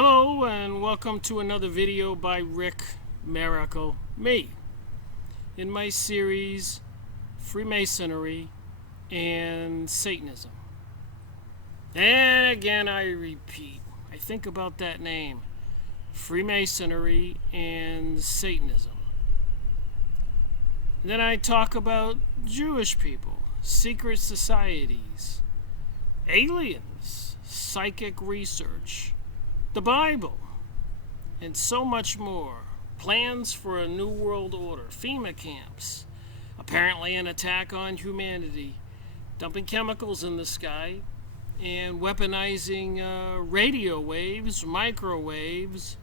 Hello and welcome to another video by Rick Miracle Me in my series Freemasonry and Satanism. And again I repeat, I think about that name, Freemasonry and Satanism. And then I talk about Jewish people, secret societies, aliens, psychic research, the Bible, and so much more. Plans for a new world order, FEMA camps, apparently an attack on humanity, dumping chemicals in the sky, and weaponizing radio waves, microwaves,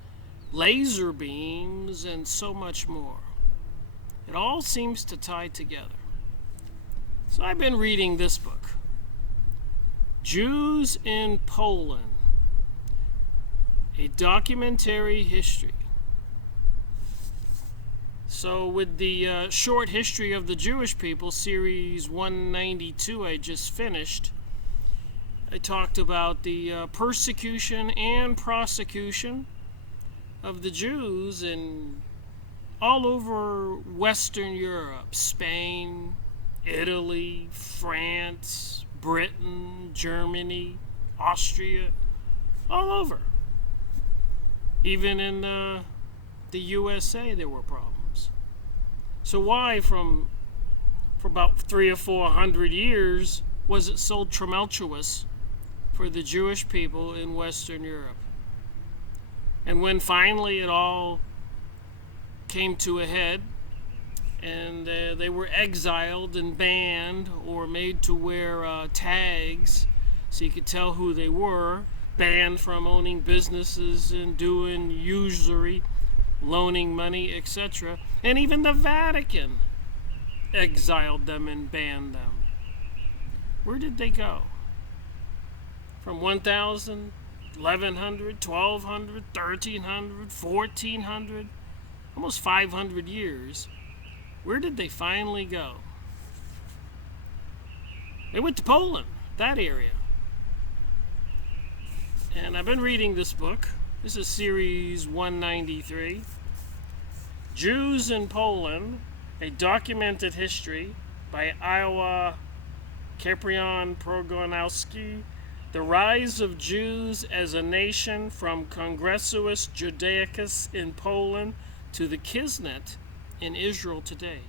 laser beams, and so much more. It all seems to tie together. So I've been reading this book, Jews in Poland, a documentary history. So with the short history of the Jewish people, series 192 I just finished, I talked about the persecution and prosecution of the Jews in all over Western Europe, Spain, Italy, France, Britain, Germany, Austria, all over. Even in the USA there were problems. So why for about 300 or 400 years was it so tumultuous for the Jewish people in Western Europe? And when finally it all came to a head and they were exiled and banned or made to wear tags so you could tell who they were, banned from owning businesses and doing usury, loaning money, etc. And even the Vatican exiled them and banned them. Where did they go? From 1,000, 1,100, 1,200, 1,300, 1,400, almost 500 years. Where did they finally go? They went to Poland, that area. And I've been reading this book. This is series 193. Jews in Poland, a documented history by Iwo Pogonowski. The rise of Jews as a nation from Congressus Judaicus in Poland to the Kisnet in Israel today.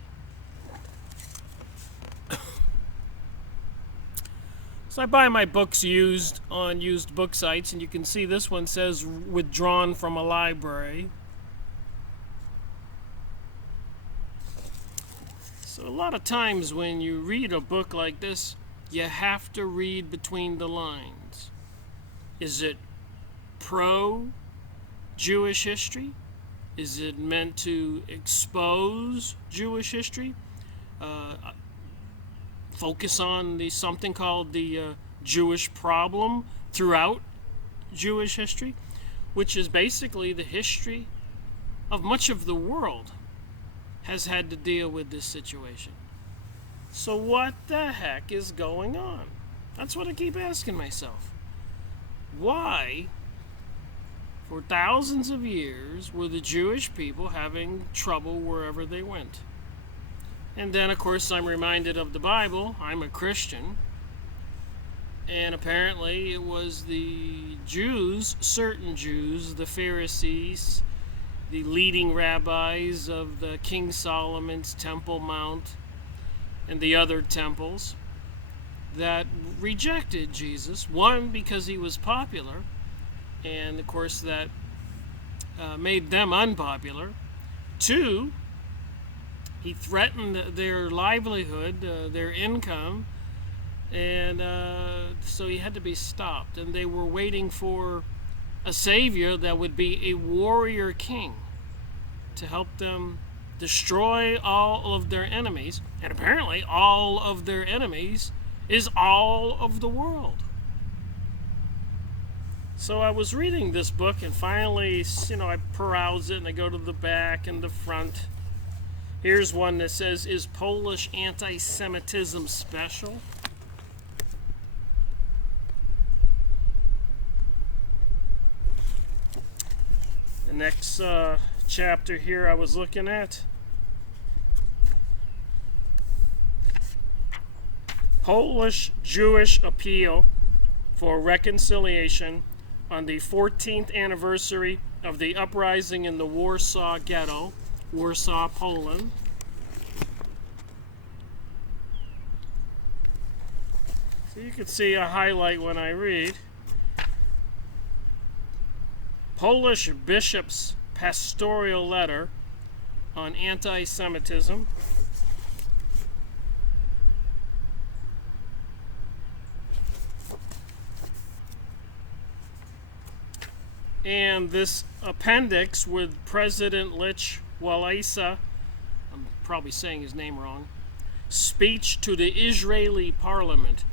So I buy my books used on used book sites, and you can see this one says withdrawn from a library. So a lot of times when you read a book like this, you have to read between the lines. Is it pro-Jewish history? Is it meant to expose Jewish history? Focus on something called the Jewish problem throughout Jewish history, which is basically the history of much of the world has had to deal with this situation. So what the heck is going on? That's what I keep asking myself. Why, for thousands of years, were the Jewish people having trouble wherever they went? And then, of course, I'm reminded of the Bible. I'm a Christian. And apparently it was the Jews, certain Jews, the Pharisees, the leading rabbis of the King Solomon's Temple Mount and the other temples, that rejected Jesus. One, because he was popular, and of course that made them unpopular. Two, he threatened their livelihood, their income, and so he had to be stopped. And they were waiting for a savior that would be a warrior king to help them destroy all of their enemies. And apparently all of their enemies is all of the world. So I was reading this book, and finally, I peruse it and I go to the back and the front. Here's one that says, is Polish anti-Semitism special? next chapter here I was looking at. Polish Jewish appeal for reconciliation on the 14th anniversary of the uprising in the Warsaw Ghetto, Warsaw, Poland. So you can see a highlight when I read. Polish bishop's pastoral letter on anti-Semitism. And this appendix with President Lech Walesa, I'm probably saying his name wrong, speech to the Israeli parliament.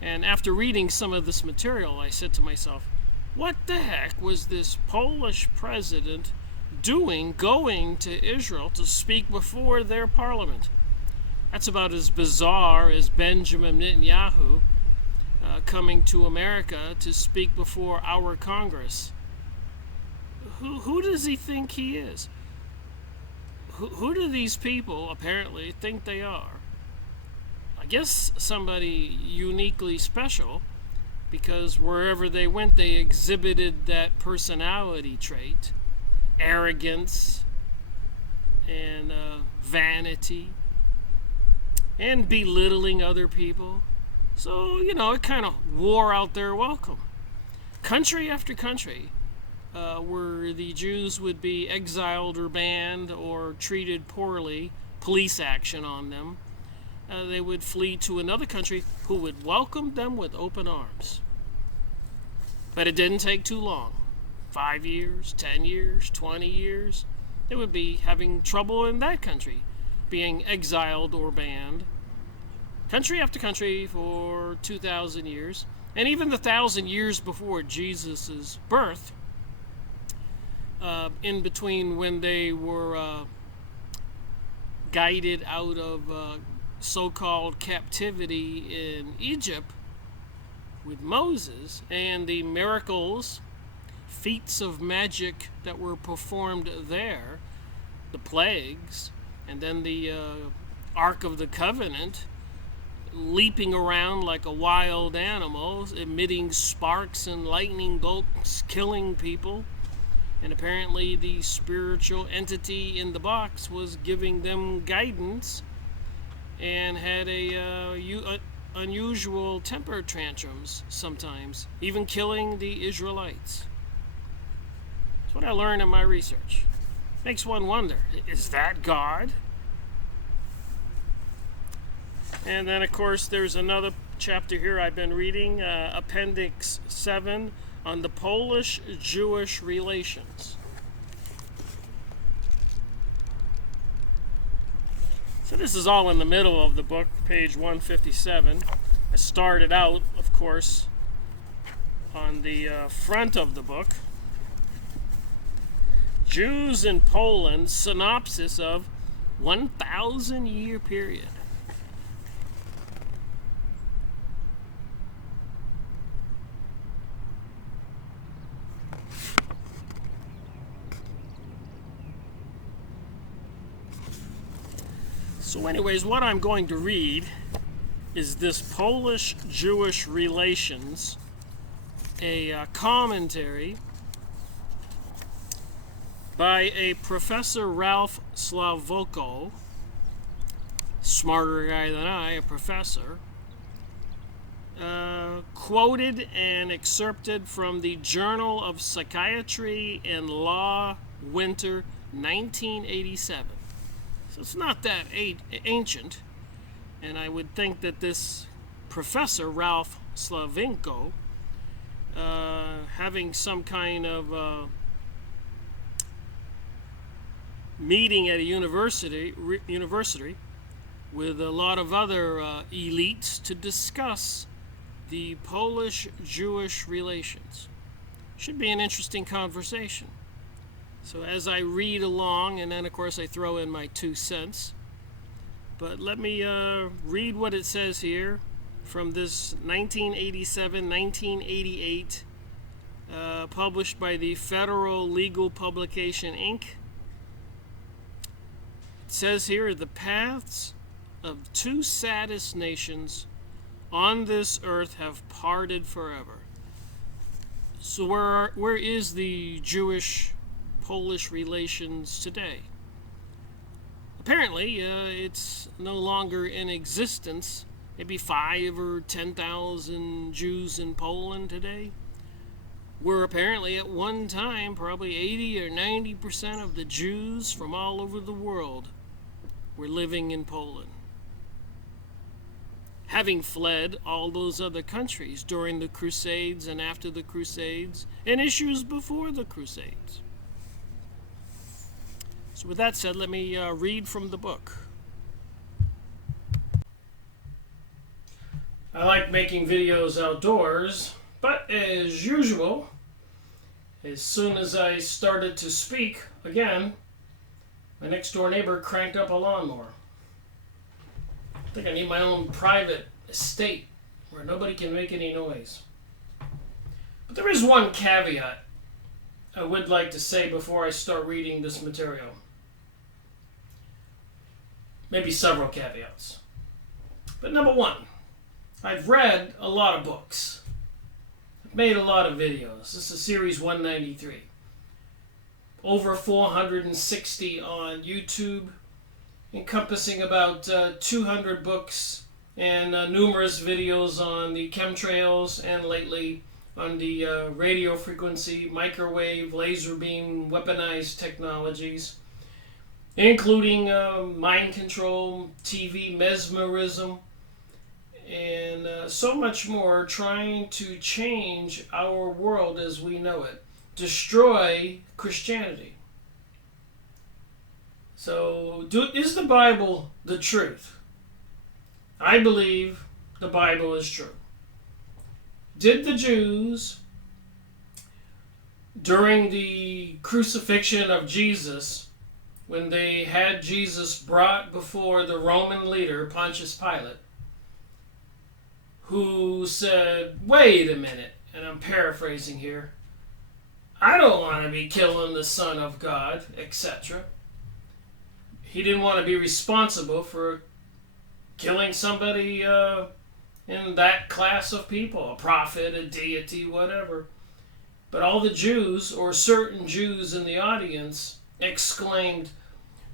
And after reading some of this material, I said to myself, what the heck was this Polish president doing going to Israel to speak before their parliament? That's about as bizarre as Benjamin Netanyahu coming to America to speak before our Congress. Who does he think he is? Who do these people apparently think they are? I guess somebody uniquely special, because wherever they went they exhibited that personality trait, arrogance and vanity and belittling other people. So, it kind of wore out their welcome. Country after country, where the Jews would be exiled or banned or treated poorly, police action on them, they would flee to another country who would welcome them with open arms. But it didn't take too long. 5 years, 10 years, 20 years. They would be having trouble in that country, being exiled or banned. Country after country for 2,000 years. And even the 1,000 years before Jesus' birth, in between when they were guided out of so-called captivity in Egypt with Moses, and the miracles, feats of magic that were performed there, the plagues, and then the Ark of the Covenant leaping around like a wild animal, emitting sparks and lightning bolts, killing people. And apparently the spiritual entity in the box was giving them guidance and had unusual temper tantrums sometimes, even killing the Israelites. That's what I learned in my research. Makes one wonder, is that God? And then, of course, there's another chapter here I've been reading, Appendix 7, on the Polish-Jewish relations. So this is all in the middle of the book, page 157. I started out, of course, on the front of the book. Jews in Poland, synopsis of 1,000-year period. So anyways, what I'm going to read is this Polish-Jewish relations, a commentary by a Professor Ralph Slavoko, smarter guy than I, a professor, quoted and excerpted from the Journal of Psychiatry and Law, Winter, 1987. So it's not that ancient, and I would think that this Professor Ralph Slavoko, having some kind of meeting at a university with a lot of other elites to discuss the Polish-Jewish relations. Should be an interesting conversation. So as I read along, and then of course I throw in my 2 cents, but let me read what it says here from this 1987-1988 published by the Federal Legal Publication, Inc. It says here, the paths of two saddest nations on this earth have parted forever. So where is the Jewish-Polish relations today? Apparently, it's no longer in existence. Maybe 5 or 10,000 Jews in Poland today. Where apparently at one time, probably 80 or 90% of the Jews from all over the world were living in Poland, having fled all those other countries during the Crusades and after the Crusades, and issues before the Crusades. So with that said, let me read from the book. I like making videos outdoors, but as usual, as soon as I started to speak again, my next door neighbor cranked up a lawnmower. I think I need my own private estate where nobody can make any noise. But there is one caveat I would like to say before I start reading this material. Maybe several caveats. But number one, I've read a lot of books. I've made a lot of videos. This is series 193. Over 460 on YouTube, encompassing about 200 books and numerous videos on the chemtrails and lately on the radio frequency, microwave, laser beam, weaponized technologies, including mind control, TV mesmerism, and so much more, trying to change our world as we know it, destroy Christianity. So, is the Bible the truth? I believe the Bible is true. Did the Jews, during the crucifixion of Jesus, when they had Jesus brought before the Roman leader, Pontius Pilate, who said, wait a minute, and I'm paraphrasing here, I don't want to be killing the Son of God, etc. He didn't want to be responsible for killing somebody in that class of people, a prophet, a deity, whatever. But all the Jews, or certain Jews in the audience, exclaimed,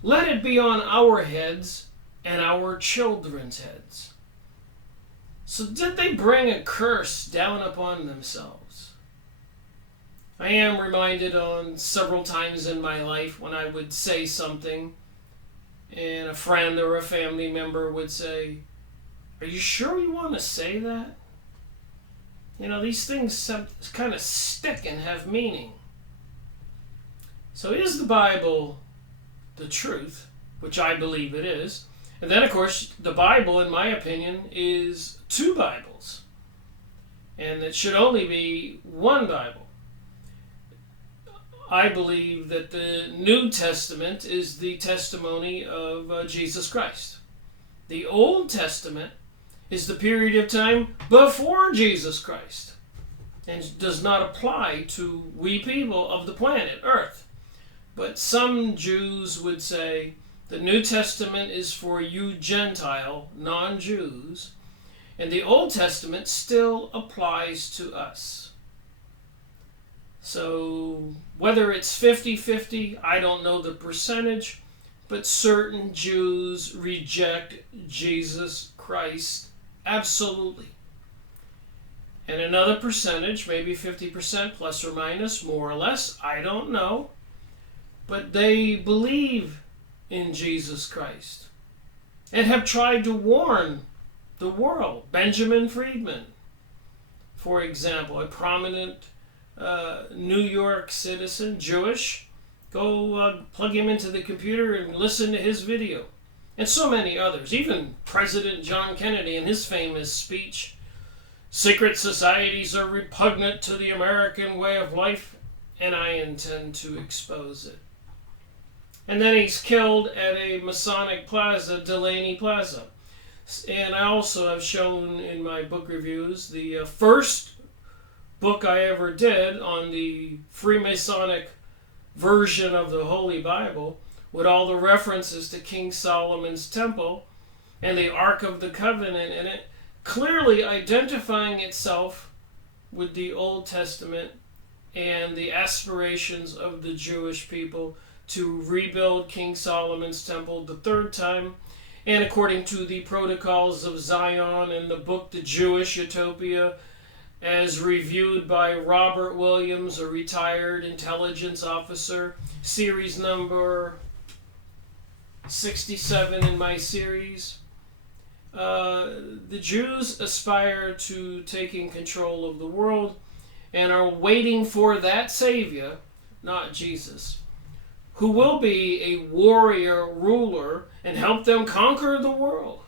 let it be on our heads and our children's heads. So did they bring a curse down upon themselves? I am reminded on several times in my life when I would say something and a friend or a family member would say, are you sure you want to say that? You know, these things kind of stick and have meaning. So is the Bible the truth, which I believe it is? And then, of course, the Bible, in my opinion, is two Bibles. And it should only be one Bible. I believe that the New Testament is the testimony of Jesus Christ. The Old Testament is the period of time before Jesus Christ and does not apply to we people of the planet Earth. But some Jews would say the New Testament is for you Gentile, non-Jews, and the Old Testament still applies to us. So whether it's 50-50, I don't know the percentage, but certain Jews reject Jesus Christ absolutely. And another percentage, maybe 50% plus or minus, more or less, I don't know, but they believe in Jesus Christ and have tried to warn the world. Benjamin Friedman, for example, a prominent New York citizen, Jewish, go plug him into the computer and listen to his video. And so many others. Even President John Kennedy in his famous speech, secret societies are repugnant to the American way of life, and I intend to expose it. And then he's killed at a Masonic plaza, Delaney Plaza. And I also have shown in my book reviews the first book I ever did on the Freemasonic version of the Holy Bible, with all the references to King Solomon's temple and the Ark of the Covenant in it, clearly identifying itself with the Old Testament and the aspirations of the Jewish people to rebuild King Solomon's temple the third time, and according to the protocols of Zion and the book The Jewish Utopia, as reviewed by Robert Williams, a retired intelligence officer, series number 67 in my series. The Jews aspire to taking control of the world and are waiting for that Savior, not Jesus, who will be a warrior ruler and help them conquer the world.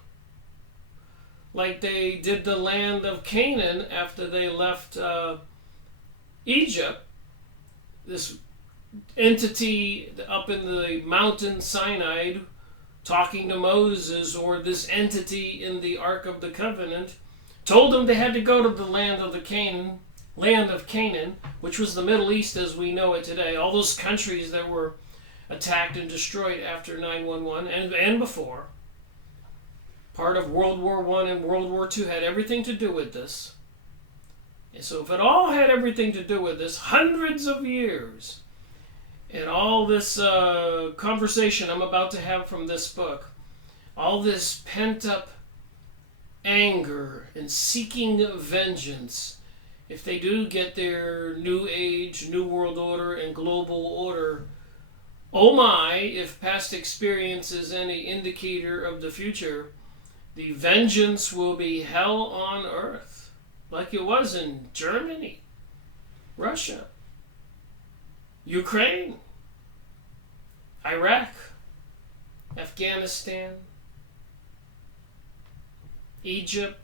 Like they did the land of Canaan after they left Egypt. This entity up in the mountain Sinai talking to Moses, or this entity in the Ark of the Covenant, told them they had to go to the land of Canaan, which was the Middle East as we know it today. All those countries that were attacked and destroyed after 9/11 and before. Part of World War I and World War II had everything to do with this. And so if it all had everything to do with this, hundreds of years, and all this conversation I'm about to have from this book, all this pent-up anger and seeking vengeance, if they do get their New Age, New World Order, and Global Order, oh my, if past experience is any indicator of the future, the vengeance will be hell on earth, like it was in Germany, Russia, Ukraine, Iraq, Afghanistan, Egypt,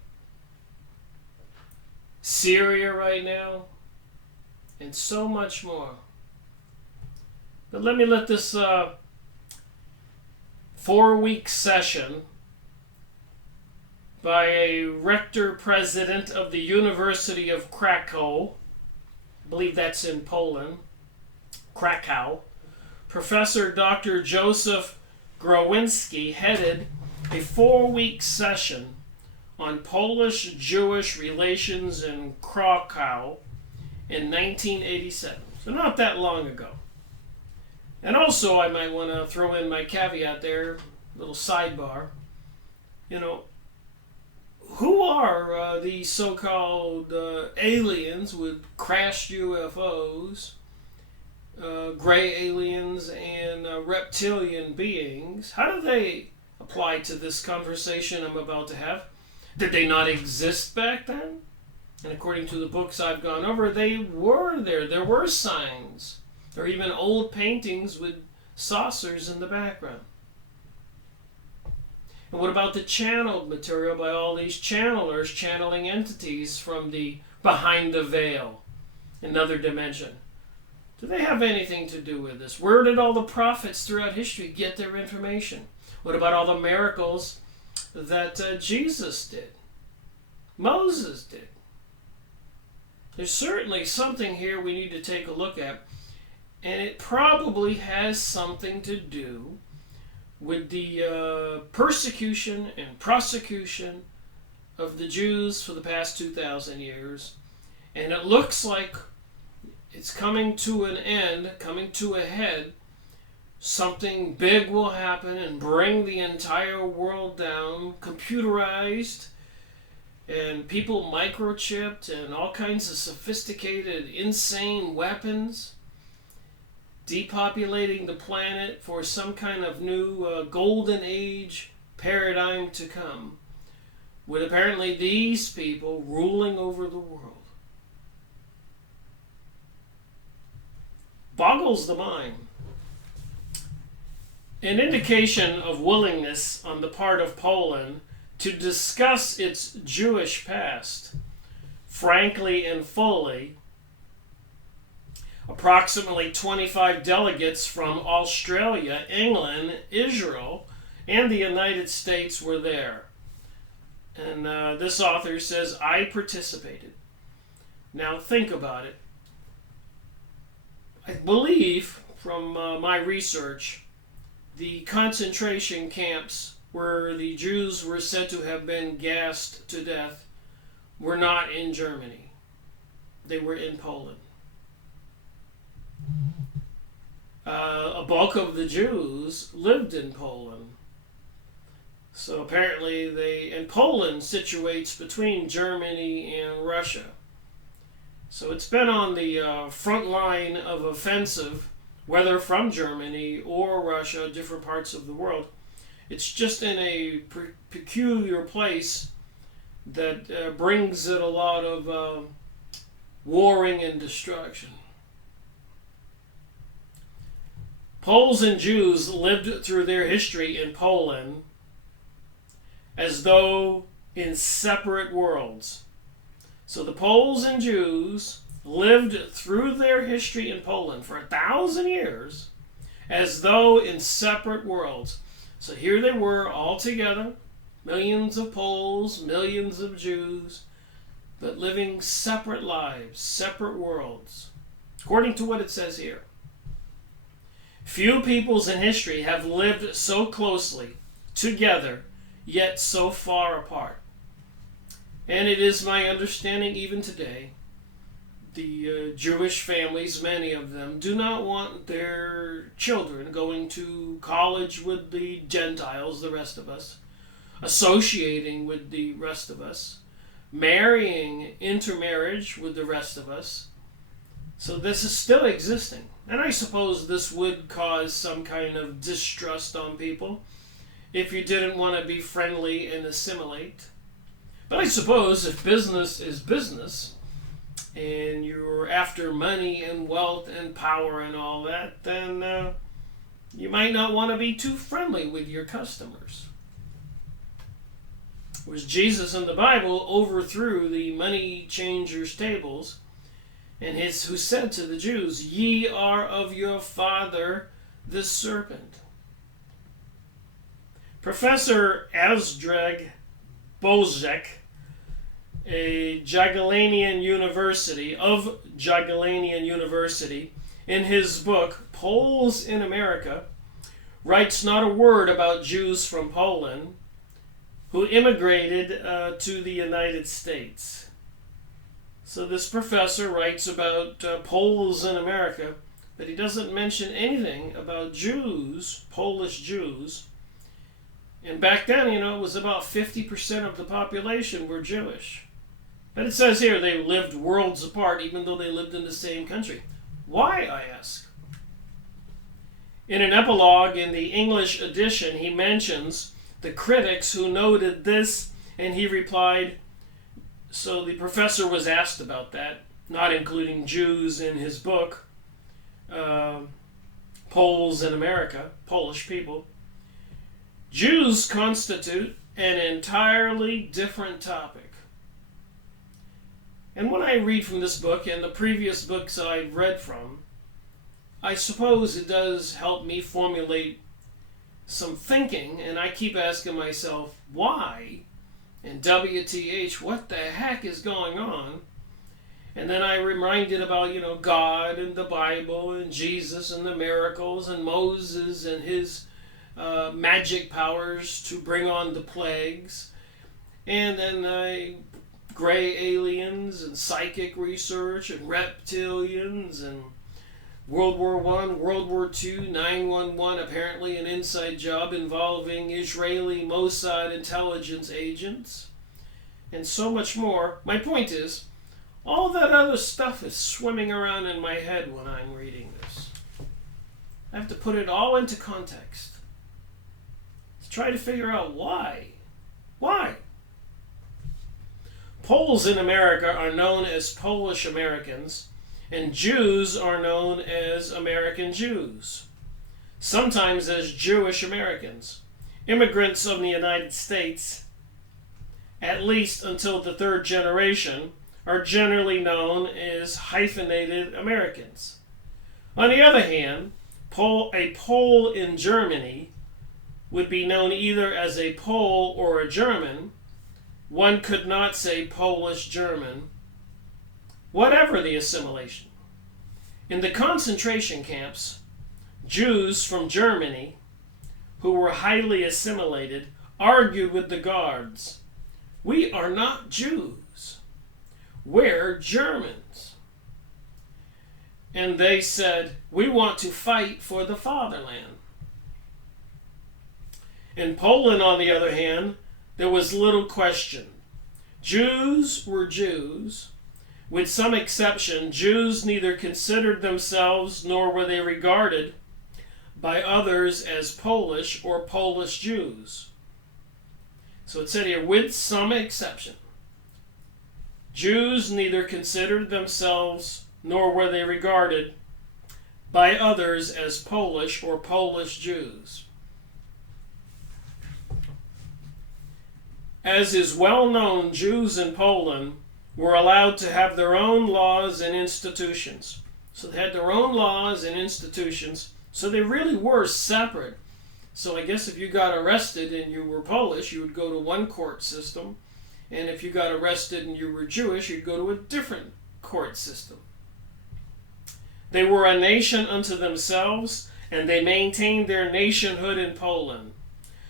Syria right now, and so much more. But let me let this 4-week session by a rector-president of the University of Krakow, I believe that's in Poland, Krakow, Professor Dr. Joseph Growinski headed a 4-week session on Polish-Jewish relations in Krakow in 1987. So not that long ago. And also I might want to throw in my caveat there, little sidebar. You know, who are these so-called aliens with crashed UFOs, gray aliens, and reptilian beings? How do they apply to this conversation I'm about to have? Did they not exist back then? And according to the books I've gone over, they were there. There were signs. There are even old paintings with saucers in the background. And what about the channeled material by all these channelers channeling entities from the behind the veil, another dimension? Do they have anything to do with this? Where did all the prophets throughout history get their information? What about all the miracles that Jesus did, Moses did? There's certainly something here we need to take a look at, and it probably has something to do with the persecution and prosecution of the Jews for the past 2,000 years. And it looks like it's coming to an end, coming to a head. Something big will happen and bring the entire world down, computerized, and people microchipped, and all kinds of sophisticated, insane weapons, depopulating the planet for some kind of new golden age paradigm to come, with apparently these people ruling over the world. Boggles the mind. An indication of willingness on the part of Poland to discuss its Jewish past, frankly and fully. Approximately 25 delegates from Australia, England, Israel, and the United States were there. And this author says, I participated. Now think about it. I believe from my research, the concentration camps where the Jews were said to have been gassed to death were not in Germany. They were in Poland. A bulk of the Jews lived in Poland. So apparently and Poland situates between Germany and Russia. So it's been on the front line of offensive, whether from Germany or Russia, different parts of the world. It's just in a peculiar place that brings it a lot of warring and destruction. Poles and Jews lived through their history in Poland as though in separate worlds. So the Poles and Jews lived through their history in Poland for 1,000 years as though in separate worlds. So here they were all together, millions of Poles, millions of Jews, but living separate lives, separate worlds, according to what it says here. Few peoples in history have lived so closely together, yet so far apart. And it is my understanding even today, the Jewish families, many of them, do not want their children going to college with the Gentiles, the rest of us, associating with the rest of us, marrying intermarriage with the rest of us. So this is still existing. And I suppose this would cause some kind of distrust on people if you didn't want to be friendly and assimilate. But I suppose if business is business, and you're after money and wealth and power and all that, then you might not want to be too friendly with your customers. Whereas Jesus in the Bible overthrew the money changers' tables, and who said to the Jews, "Ye are of your father the serpent." Professor Azdrag Bozek, of Jagiellonian University, in his book Poles in America, writes not a word about Jews from Poland who immigrated to the United States. So this professor writes about Poles in America, but he doesn't mention anything about Jews, Polish Jews. And back then, it was about 50% of the population were Jewish. But it says here they lived worlds apart, even though they lived in the same country. Why, I ask? In an epilogue in the English edition, he mentions the critics who noted this, and he replied, so the professor was asked about that, not including Jews in his book, Poles in America, Polish people. Jews constitute an entirely different topic. And when I read from this book and the previous books I've read from, I suppose it does help me formulate some thinking, and I keep asking myself, why? And WTH, what the heck is going on? And then I'm reminded about, God and the Bible and Jesus and the miracles and Moses and his magic powers to bring on the plagues. And then gray aliens and psychic research and reptilians and World War I, World War II, 911, apparently an inside job involving Israeli Mossad intelligence agents, and so much more. My point is, all that other stuff is swimming around in my head when I'm reading this. I have to put it all into context to try to figure out why. Why? Poles in America are known as Polish Americans, and Jews are known as American Jews, sometimes as Jewish Americans. Immigrants of the United States, at least until the third generation, are generally known as hyphenated Americans. On the other hand, a Pole in Germany would be known either as a Pole or a German. One could not say Polish German. whatever the assimilation. In the concentration camps, Jews from Germany, who were highly assimilated, argued with the guards, "We are not Jews. We're Germans." And they said, "We want to fight for the fatherland." In Poland, on the other hand, there was little question. Jews were Jews. With some exception, Jews neither considered themselves nor were they regarded by others as Polish or Polish Jews. So it said here, with some exception. Jews neither considered themselves nor were they regarded by others as Polish or Polish Jews. As is well known, Jews in Poland were allowed to have their own laws and institutions. So they had their own laws and institutions, so they really were separate. So I guess if you got arrested and you were Polish, you would go to one court system, and if you got arrested and you were Jewish, you'd go to a different court system. They were a nation unto themselves, and they maintained their nationhood in Poland.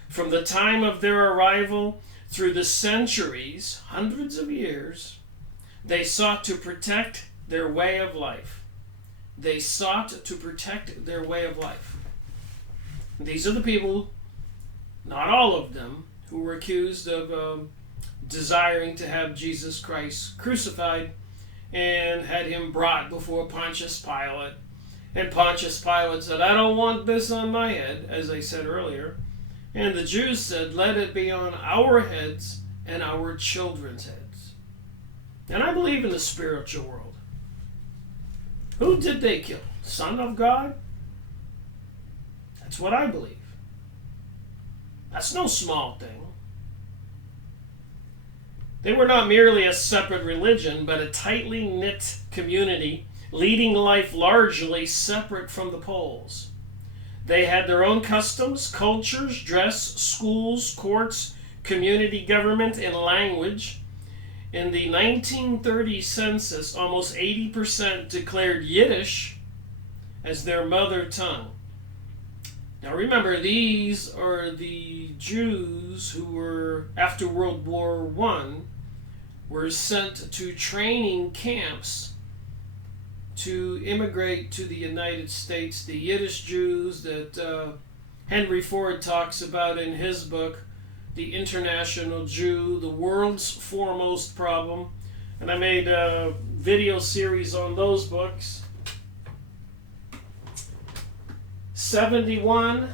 From the time of their arrival through the centuries, hundreds of years, they sought to protect their way of life. They sought to protect their way of life. These are the people, not all of them, who were accused of desiring to have Jesus Christ crucified and had him brought before Pontius Pilate. And Pontius Pilate said, "I don't want this on my head," as I said earlier. And the Jews said, "Let it be on our heads and our children's heads." And I believe in the spiritual world. Who did they kill? Son of God? That's what I believe. That's no small thing. They were not merely a separate religion, but a tightly knit community, leading life largely separate from the Poles. They had their own customs, cultures, dress, schools, courts, community government, and language. In the 1930 census, almost 80% declared Yiddish as their mother tongue. Now remember, these are the Jews who were, after World War I, were sent to training camps to immigrate to the United States. The Yiddish Jews that Henry Ford talks about in his book, The International Jew, the World's Foremost Problem. And I made a video series on those books. 71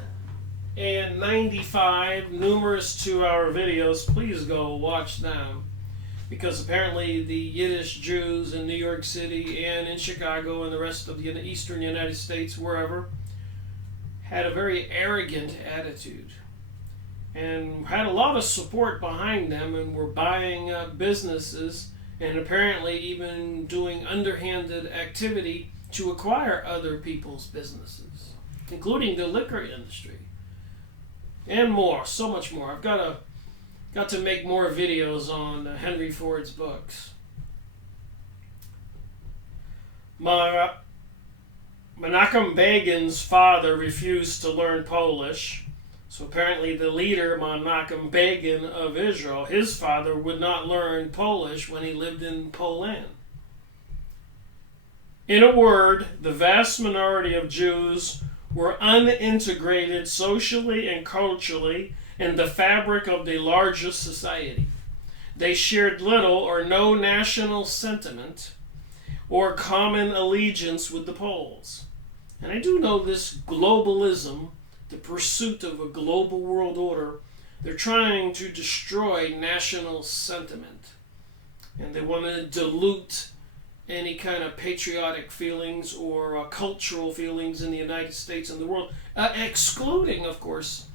and 95, numerous 2-hour videos. Please go watch them. Because apparently the Yiddish Jews in New York City and in Chicago and the rest of the eastern United States, wherever, had a very arrogant attitude and had a lot of support behind them and were buying up businesses and apparently even doing underhanded activity to acquire other people's businesses, including the liquor industry and more, so much more. I've got to make more videos on Henry Ford's books. Menachem Begin's father refused to learn Polish. So apparently the leader, Menachem Begin of Israel, his father would not learn Polish when he lived in Poland. In a word, the vast minority of Jews were unintegrated socially and culturally in the fabric of the largest society. They shared little or no national sentiment or common allegiance with the Poles. And I do know this globalism, the pursuit of a global world order, they're trying to destroy national sentiment. And they want to dilute any kind of patriotic feelings or cultural feelings in the United States and the world, excluding, of course,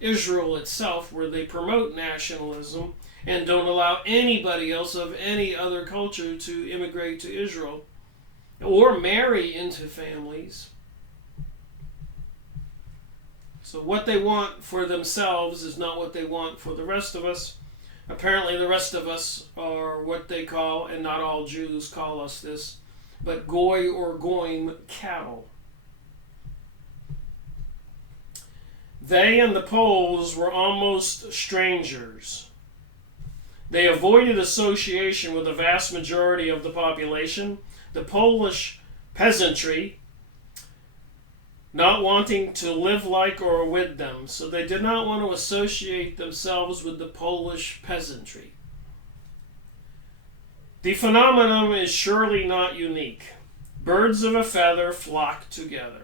Israel itself, where they promote nationalism and don't allow anybody else of any other culture to immigrate to Israel or marry into families. So what they want for themselves is not what they want for the rest of us. Apparently the rest of us are what they call, and not all Jews call us this, but goy or goyim cattle. They and the Poles were almost strangers. They avoided association with the vast majority of the population. The Polish peasantry not wanting to live like or with them, so they did not want to associate themselves with the Polish peasantry. The phenomenon is surely not unique. Birds of a feather flock together.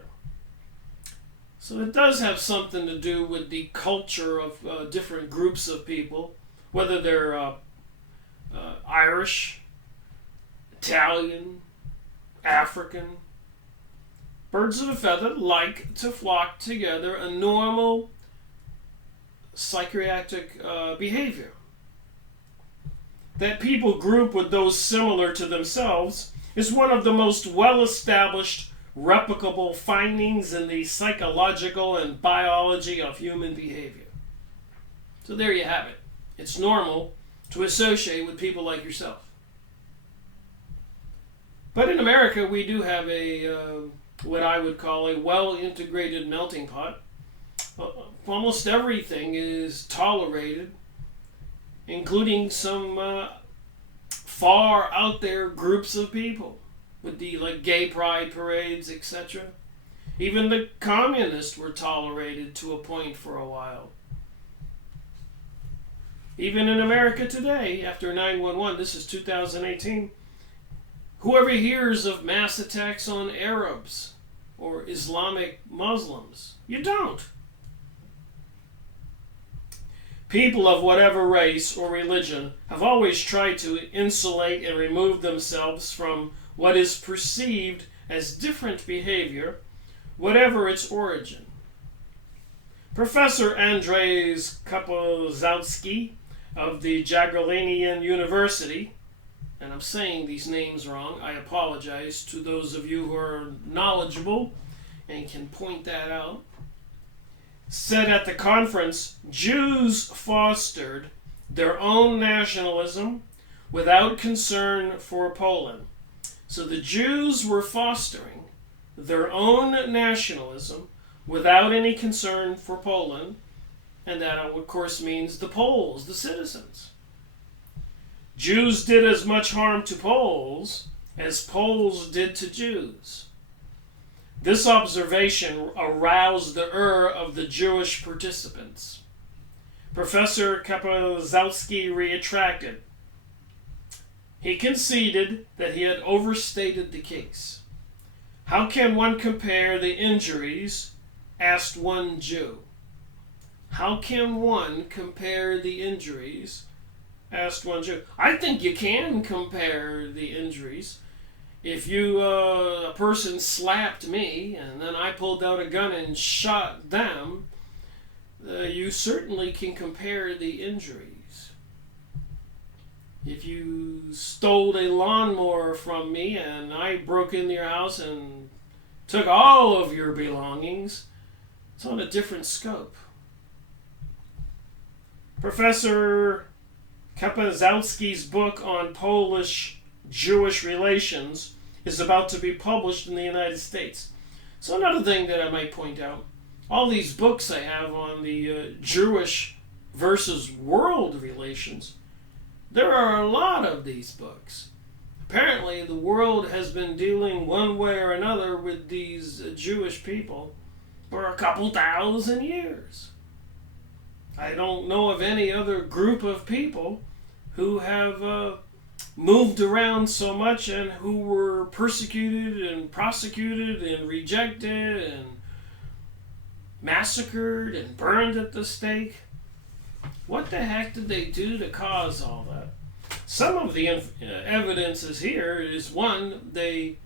So it does have something to do with the culture of different groups of people, whether they're Irish, Italian, African. Birds of a feather like to flock together, a normal psychiatric behavior. That people group with those similar to themselves is one of the most well-established, replicable findings in the psychological and biology of human behavior. So there you have it. It's normal to associate with people like yourself. But in America, we do have a what I would call a well-integrated melting pot. Almost everything is tolerated, including some far out there groups of people with the gay pride parades, etc. Even the communists were tolerated to a point for a while. Even in America today, after 9/11, this is 2018, whoever hears of mass attacks on Arabs or Islamic Muslims, you don't. People of whatever race or religion have always tried to insulate and remove themselves from what is perceived as different behavior, whatever its origin. Professor Andrzej Kapozowski of the Jagiellonian University, and I'm saying these names wrong, I apologize to those of you who are knowledgeable and can point that out, said at the conference, Jews fostered their own nationalism without concern for Poland. So the Jews were fostering their own nationalism without any concern for Poland, and that of course means the Poles, the citizens. Jews did as much harm to Poles as Poles did to Jews. This observation aroused the ire of the Jewish participants. Professor Kapozowski retracted. He conceded that he had overstated the case. How can one compare the injuries? Asked one Jew. How can one compare the injuries? Asked one Jew. I think you can compare the injuries. If a person slapped me and then I pulled out a gun and shot them, you certainly can compare the injuries. If you stole a lawnmower from me and I broke into your house and took all of your belongings, it's on a different scope. Professor Kapozowski's book on Polish-Jewish relations is about to be published in the United States. So another thing that I might point out, all these books I have on the Jewish versus world relations, there are a lot of these books. Apparently the world has been dealing one way or another with these Jewish people for a couple thousand years. I don't know of any other group of people who have moved around so much and who were persecuted and prosecuted and rejected and massacred and burned at the stake. What the heck did they do to cause all that? Some of the evidences here is, one, they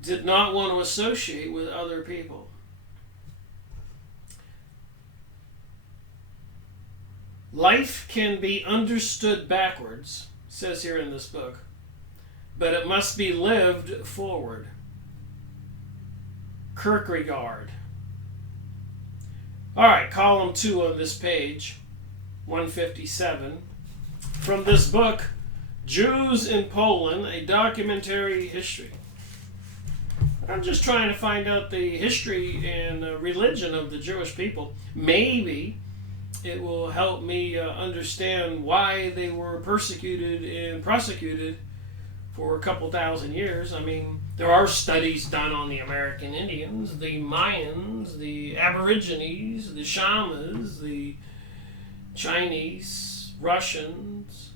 did not want to associate with other people. Life can be understood backwards, says here in this book, but it must be lived forward. Kierkegaard. All right, column 2 on this page, 157. from this book, Jews in Poland, a documentary history. I'm just trying to find out the history and religion of the Jewish people. Maybe it will help me understand why they were persecuted and prosecuted for a couple thousand years. I mean, there are studies done on the American Indians, the Mayans, the Aborigines, the Shamans, the Chinese, Russians,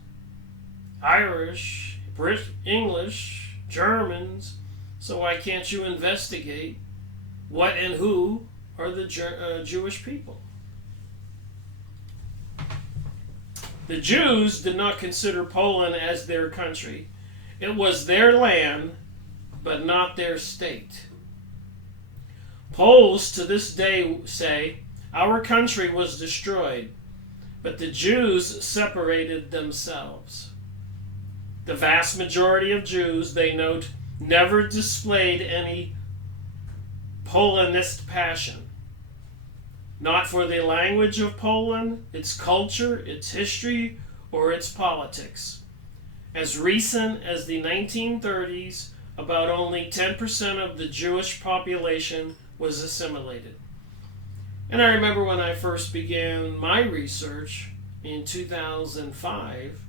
Irish, English, Germans. So why can't you investigate what and who are the Jewish people? The Jews did not consider Poland as their country. It was their land, but not their state. Poles to this day say, our country was destroyed, but the Jews separated themselves. The vast majority of Jews, they note, never displayed any Polandist passion. Not for the language of Poland, its culture, its history, or its politics. As recent as the 1930s, about only 10% of the Jewish population was assimilated. And I remember when I first began my research in 2005,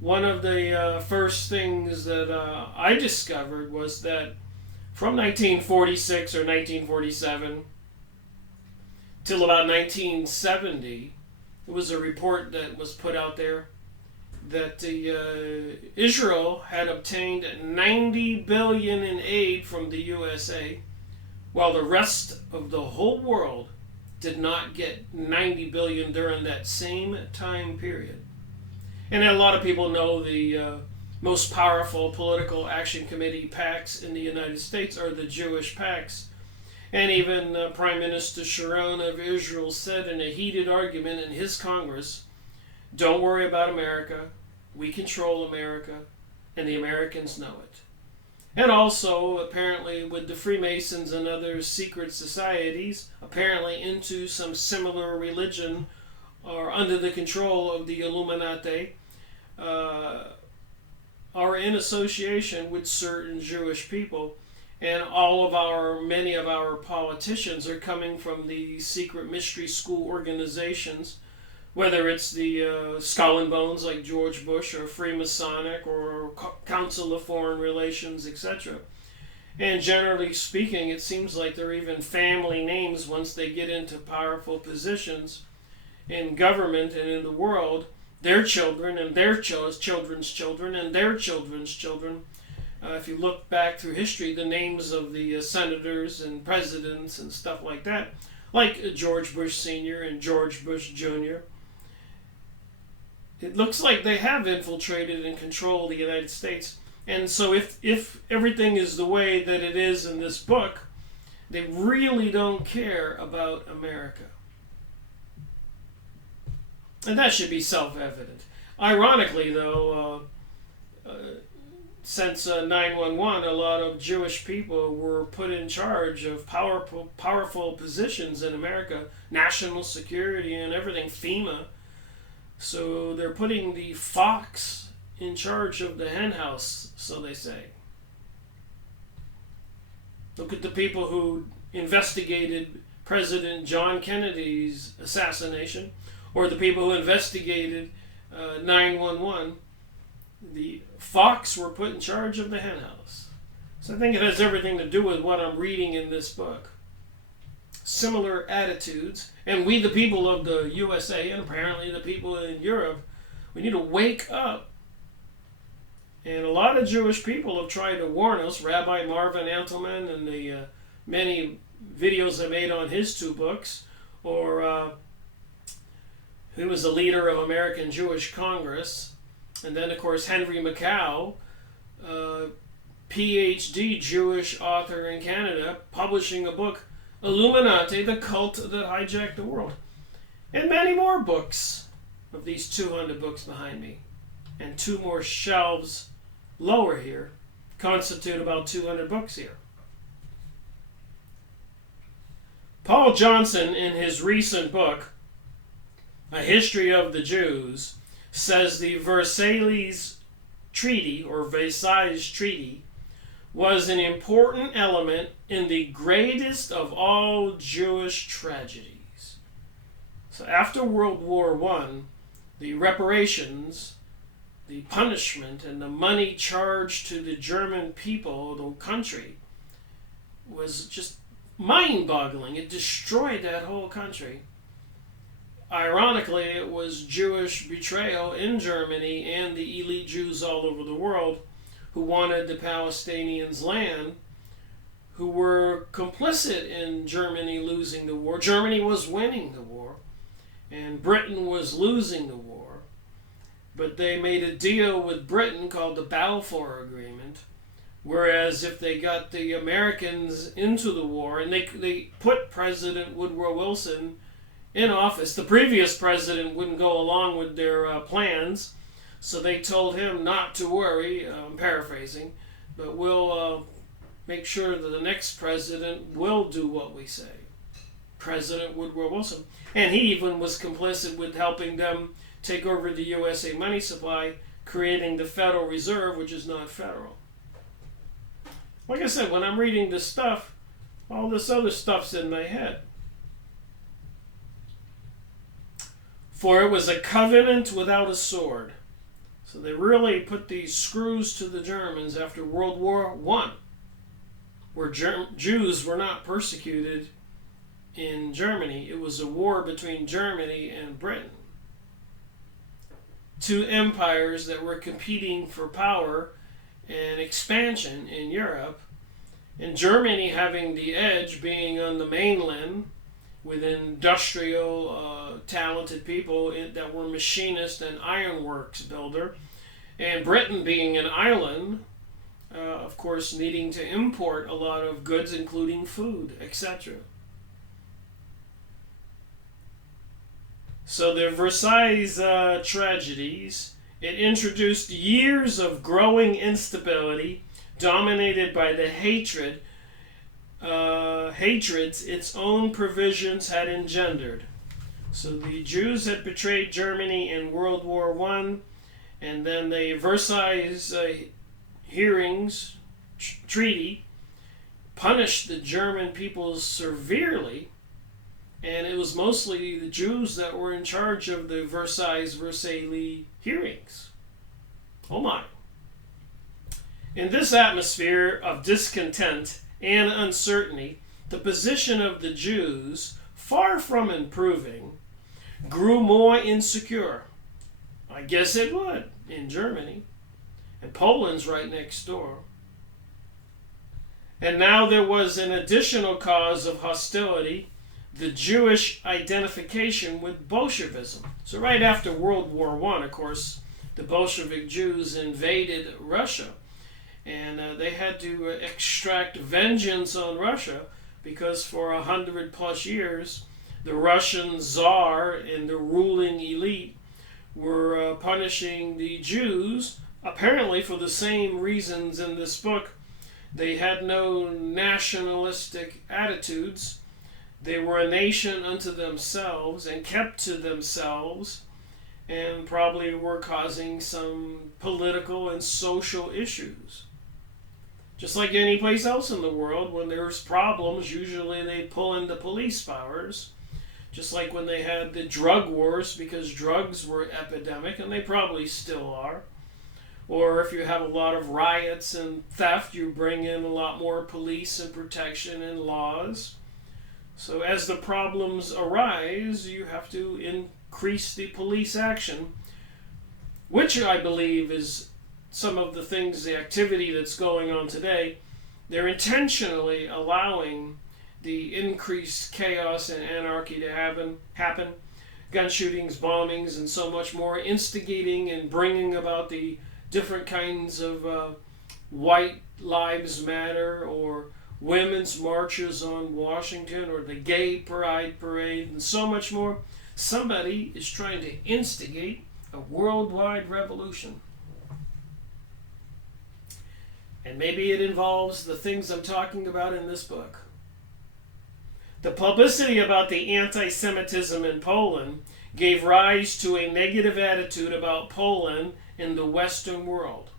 one of the first things that I discovered was that from 1946 or 1947 till about 1970, it was a report that was put out there that Israel had obtained $90 billion in aid from the USA, while the rest of the whole world did not get $90 billion during that same time period. And a lot of people know the most powerful political action committee PACs in the United States are the Jewish PACs. And even Prime Minister Sharon of Israel said in a heated argument in his Congress, don't worry about America, we control America, and the Americans know it. And also, apparently, with the Freemasons and other secret societies, apparently into some similar religion or under the control of the Illuminati, are in association with certain Jewish people. And many of our politicians are coming from the secret mystery school organizations, whether it's the Skull and Bones like George Bush, or Freemasonic, or Council of Foreign Relations, etc. And generally speaking, it seems like they're even family names once they get into powerful positions in government and in the world. Their children and their children's children and their children's children. If you look back through history, the names of the senators and presidents and stuff like that, like George Bush Sr. and George Bush Jr., it looks like they have infiltrated and controlled the United States. And so if everything is the way that it is in this book, they really don't care about America. And that should be self-evident. Ironically, though, since 9/11, a lot of Jewish people were put in charge of powerful positions in America, national security and everything, FEMA. So they're putting the fox in charge of the hen house, so they say. Look at the people who investigated President John Kennedy's assassination, or the people who investigated 9/11. The fox were put in charge of the hen house. So I think it has everything to do with what I'm reading in this book. Similar attitudes, and we the people of the USA, and apparently the people in Europe, we need to wake up. And a lot of Jewish people have tried to warn us. Rabbi Marvin Antelman and the many videos I made on his two books, or he was the leader of American Jewish Congress. And then, of course, Henry Macau, PhD Jewish author in Canada, publishing a book, Illuminati, the Cult That Hijacked the World. And many more books of these 200 books behind me. And two more shelves lower here constitute about 200 books here. Paul Johnson, in his recent book, A History of the Jews, says the Versailles Treaty, or Versailles Treaty, was an important element in the greatest of all Jewish tragedies. So after World War I, the reparations, the punishment, and the money charged to the German people, the country, was just mind-boggling. It destroyed that whole country. Ironically, it was Jewish betrayal in Germany and the elite Jews all over the world who wanted the Palestinians' land, who were complicit in Germany losing the war. Germany was winning the war, and Britain was losing the war. But they made a deal with Britain called the Balfour Agreement, whereas if they got the Americans into the war, and they put President Woodrow Wilson in office. The previous president wouldn't go along with their plans, so they told him not to worry, I'm paraphrasing, but we'll make sure that the next president will do what we say. President Woodrow Wilson. And he even was complicit with helping them take over the USA money supply, creating the Federal Reserve, which is not federal. Like I said, when I'm reading this stuff, all this other stuff's in my head. For it was a covenant without a sword. So they really put these screws to the Germans after World War I, where Jews were not persecuted in Germany. It was a war between Germany and Britain. Two empires that were competing for power and expansion in Europe, and Germany having the edge, being on the mainland with industrial talented people that were machinists and ironworks builder, and Britain being an island, of course needing to import a lot of goods including food, etc. So the Versailles tragedies, it introduced years of growing instability dominated by the hatreds its own provisions had engendered. So the Jews had betrayed Germany in World War I, and then the Versailles Treaty punished the German people severely, and it was mostly the Jews that were in charge of the Versailles hearings. Oh my. In this atmosphere of discontent and uncertainty, the position of the Jews, far from improving, grew more insecure. I guess it would in Germany. And Poland's right next door. And now there was an additional cause of hostility, the Jewish identification with Bolshevism. So right after World War I, of course, the Bolshevik Jews invaded Russia. And they had to extract vengeance on Russia because for 100+ years, the Russian Tsar and the ruling elite were punishing the Jews, apparently for the same reasons in this book. They had no nationalistic attitudes. They were a nation unto themselves and kept to themselves, and probably were causing some political and social issues. Just like any place else in the world, when there's problems, usually they pull in the police powers. Just like when they had the drug wars, because drugs were epidemic, and they probably still are. Or if you have a lot of riots and theft, you bring in a lot more police and protection and laws. So as the problems arise, you have to increase the police action, which I believe is some of the things, the activity that's going on today. They're intentionally allowing the increased chaos and anarchy to happen, gun shootings, bombings, and so much more, instigating and bringing about the different kinds of White Lives Matter or women's marches on Washington or the Gay Pride Parade and so much more. Somebody is trying to instigate a worldwide revolution. And maybe it involves the things I'm talking about in this book. The publicity about the anti-Semitism in Poland gave rise to a negative attitude about Poland in the Western world.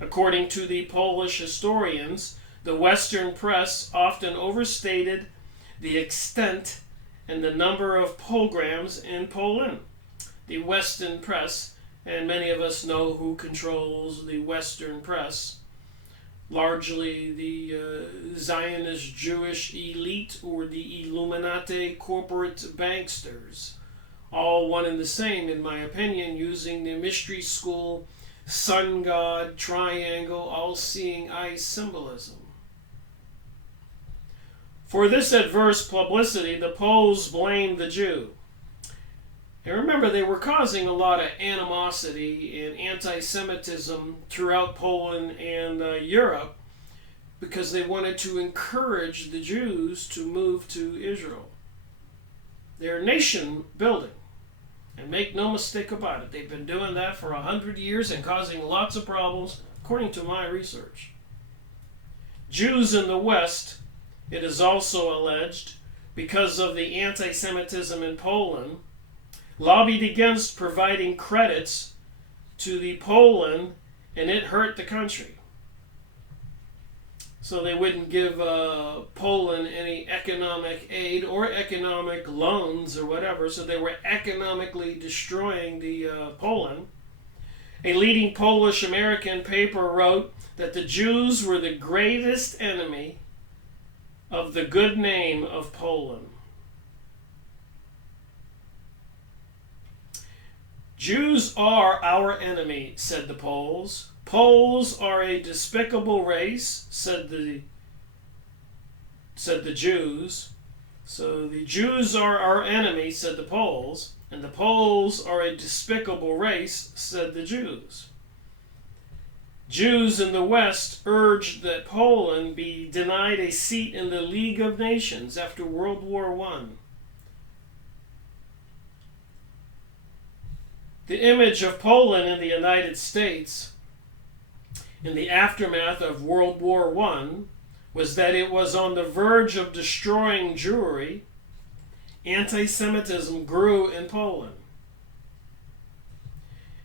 According to the Polish historians, the Western press often overstated the extent and the number of pogroms in Poland. The Western press, and many of us know who controls the Western press, largely the Zionist Jewish elite or the Illuminati corporate banksters. All one and the same, in my opinion, using the mystery school, sun god, triangle, all-seeing eye symbolism. For this adverse publicity, the Poles blamed the Jew. And remember, they were causing a lot of animosity and anti-Semitism throughout Poland and Europe because they wanted to encourage the Jews to move to Israel. They're nation building. And make no mistake about it, they've been doing that for 100 years and causing lots of problems, according to my research. Jews in the West, it is also alleged, because of the anti-Semitism in Poland, lobbied against providing credits to the Poland, and it hurt the country. So they wouldn't give Poland any economic aid or economic loans or whatever, so they were economically destroying the Poland. A leading Polish-American paper wrote that the Jews were the greatest enemy of the good name of Poland. Jews are our enemy, said the Poles. Poles are a despicable race, said the Jews. So the Jews are our enemy, said the Poles, and the Poles are a despicable race, said the Jews. Jews in the West urged that Poland be denied a seat in the League of Nations after World War I. The image of Poland in the United States in the aftermath of World War I was that it was on the verge of destroying Jewry. Anti-Semitism grew in Poland.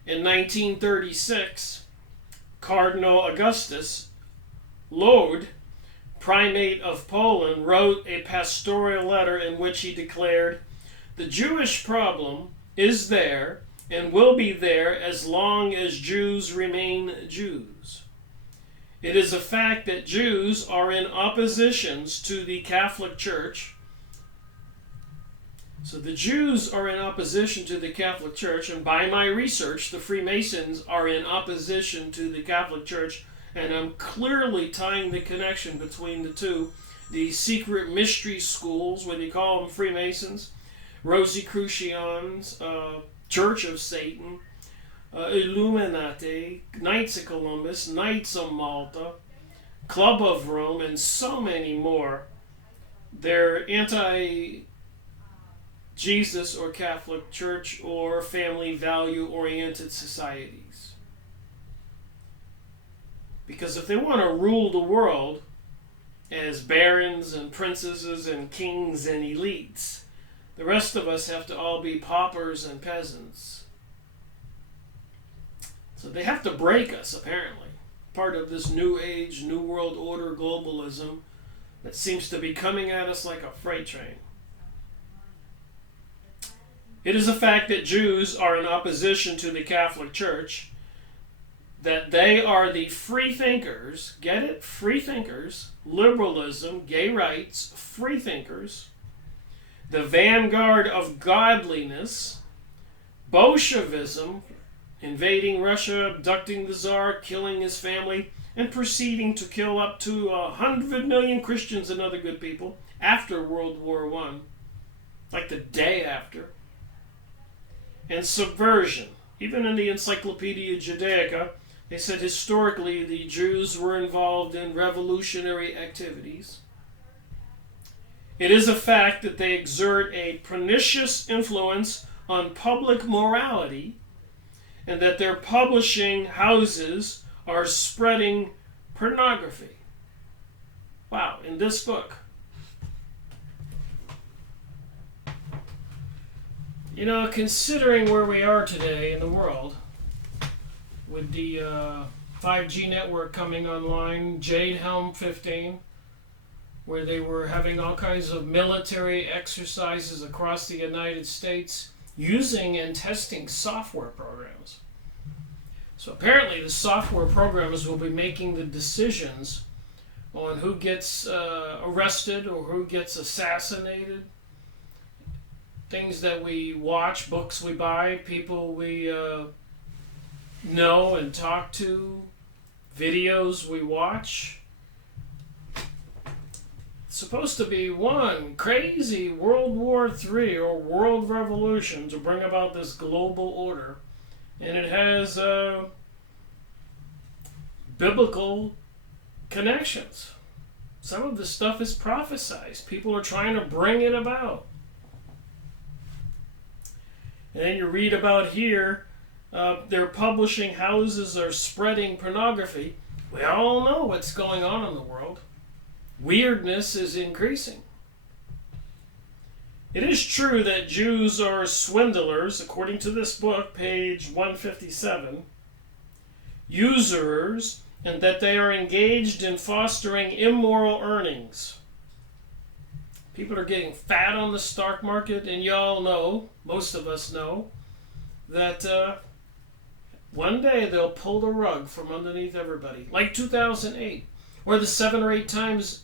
In 1936, Cardinal Augustus Lode, primate of Poland, wrote a pastoral letter in which he declared, "The Jewish problem is there and will be there as long as Jews remain Jews. It is a fact that Jews are in oppositions to the Catholic Church." So the Jews are in opposition to the Catholic Church, and by my research, the Freemasons are in opposition to the Catholic Church, and I'm clearly tying the connection between the two. The secret mystery schools, what they call them, Freemasons, Rosicrucians, Church of Satan, Illuminati, Knights of Columbus, Knights of Malta, Club of Rome, and so many more. They're anti-Jesus or Catholic Church or family value-oriented societies. Because if they want to rule the world as barons and princesses and kings and elites, the rest of us have to all be paupers and peasants. So they have to break us, apparently. Part of this new age, new world order globalism that seems to be coming at us like a freight train. It is a fact that Jews are in opposition to the Catholic Church, that they are the free thinkers, get it? Free thinkers, liberalism, gay rights, free thinkers, the vanguard of godliness, Bolshevism, invading Russia, abducting the Tsar, killing his family, and proceeding to kill up to 100 million Christians and other good people after World War I, like the day after. And subversion. Even in the Encyclopedia Judaica, they said historically the Jews were involved in revolutionary activities. It is a fact that they exert a pernicious influence on public morality, and that their publishing houses are spreading pornography. Wow, in this book. You know, considering where we are today in the world, with the 5G network coming online, Jade Helm 15, where they were having all kinds of military exercises across the United States using and testing software programs. So apparently the software programmers will be making the decisions on who gets arrested or who gets assassinated. Things that we watch, books we buy, people we know and talk to, videos we watch. It's supposed to be one crazy World War III or world revolution to bring about this global order. And it has biblical connections. Some of the stuff is prophesized. People are trying to bring it about. And then you read about here, their publishing houses are spreading pornography. We all know what's going on in the world. Weirdness is increasing. It is true that Jews are swindlers, according to this book, page 157, usurers, and that they are engaged in fostering immoral earnings. People are getting fat on the stock market, and y'all know, most of us know, that one day they'll pull the rug from underneath everybody, like 2008, or the 7 or 8 times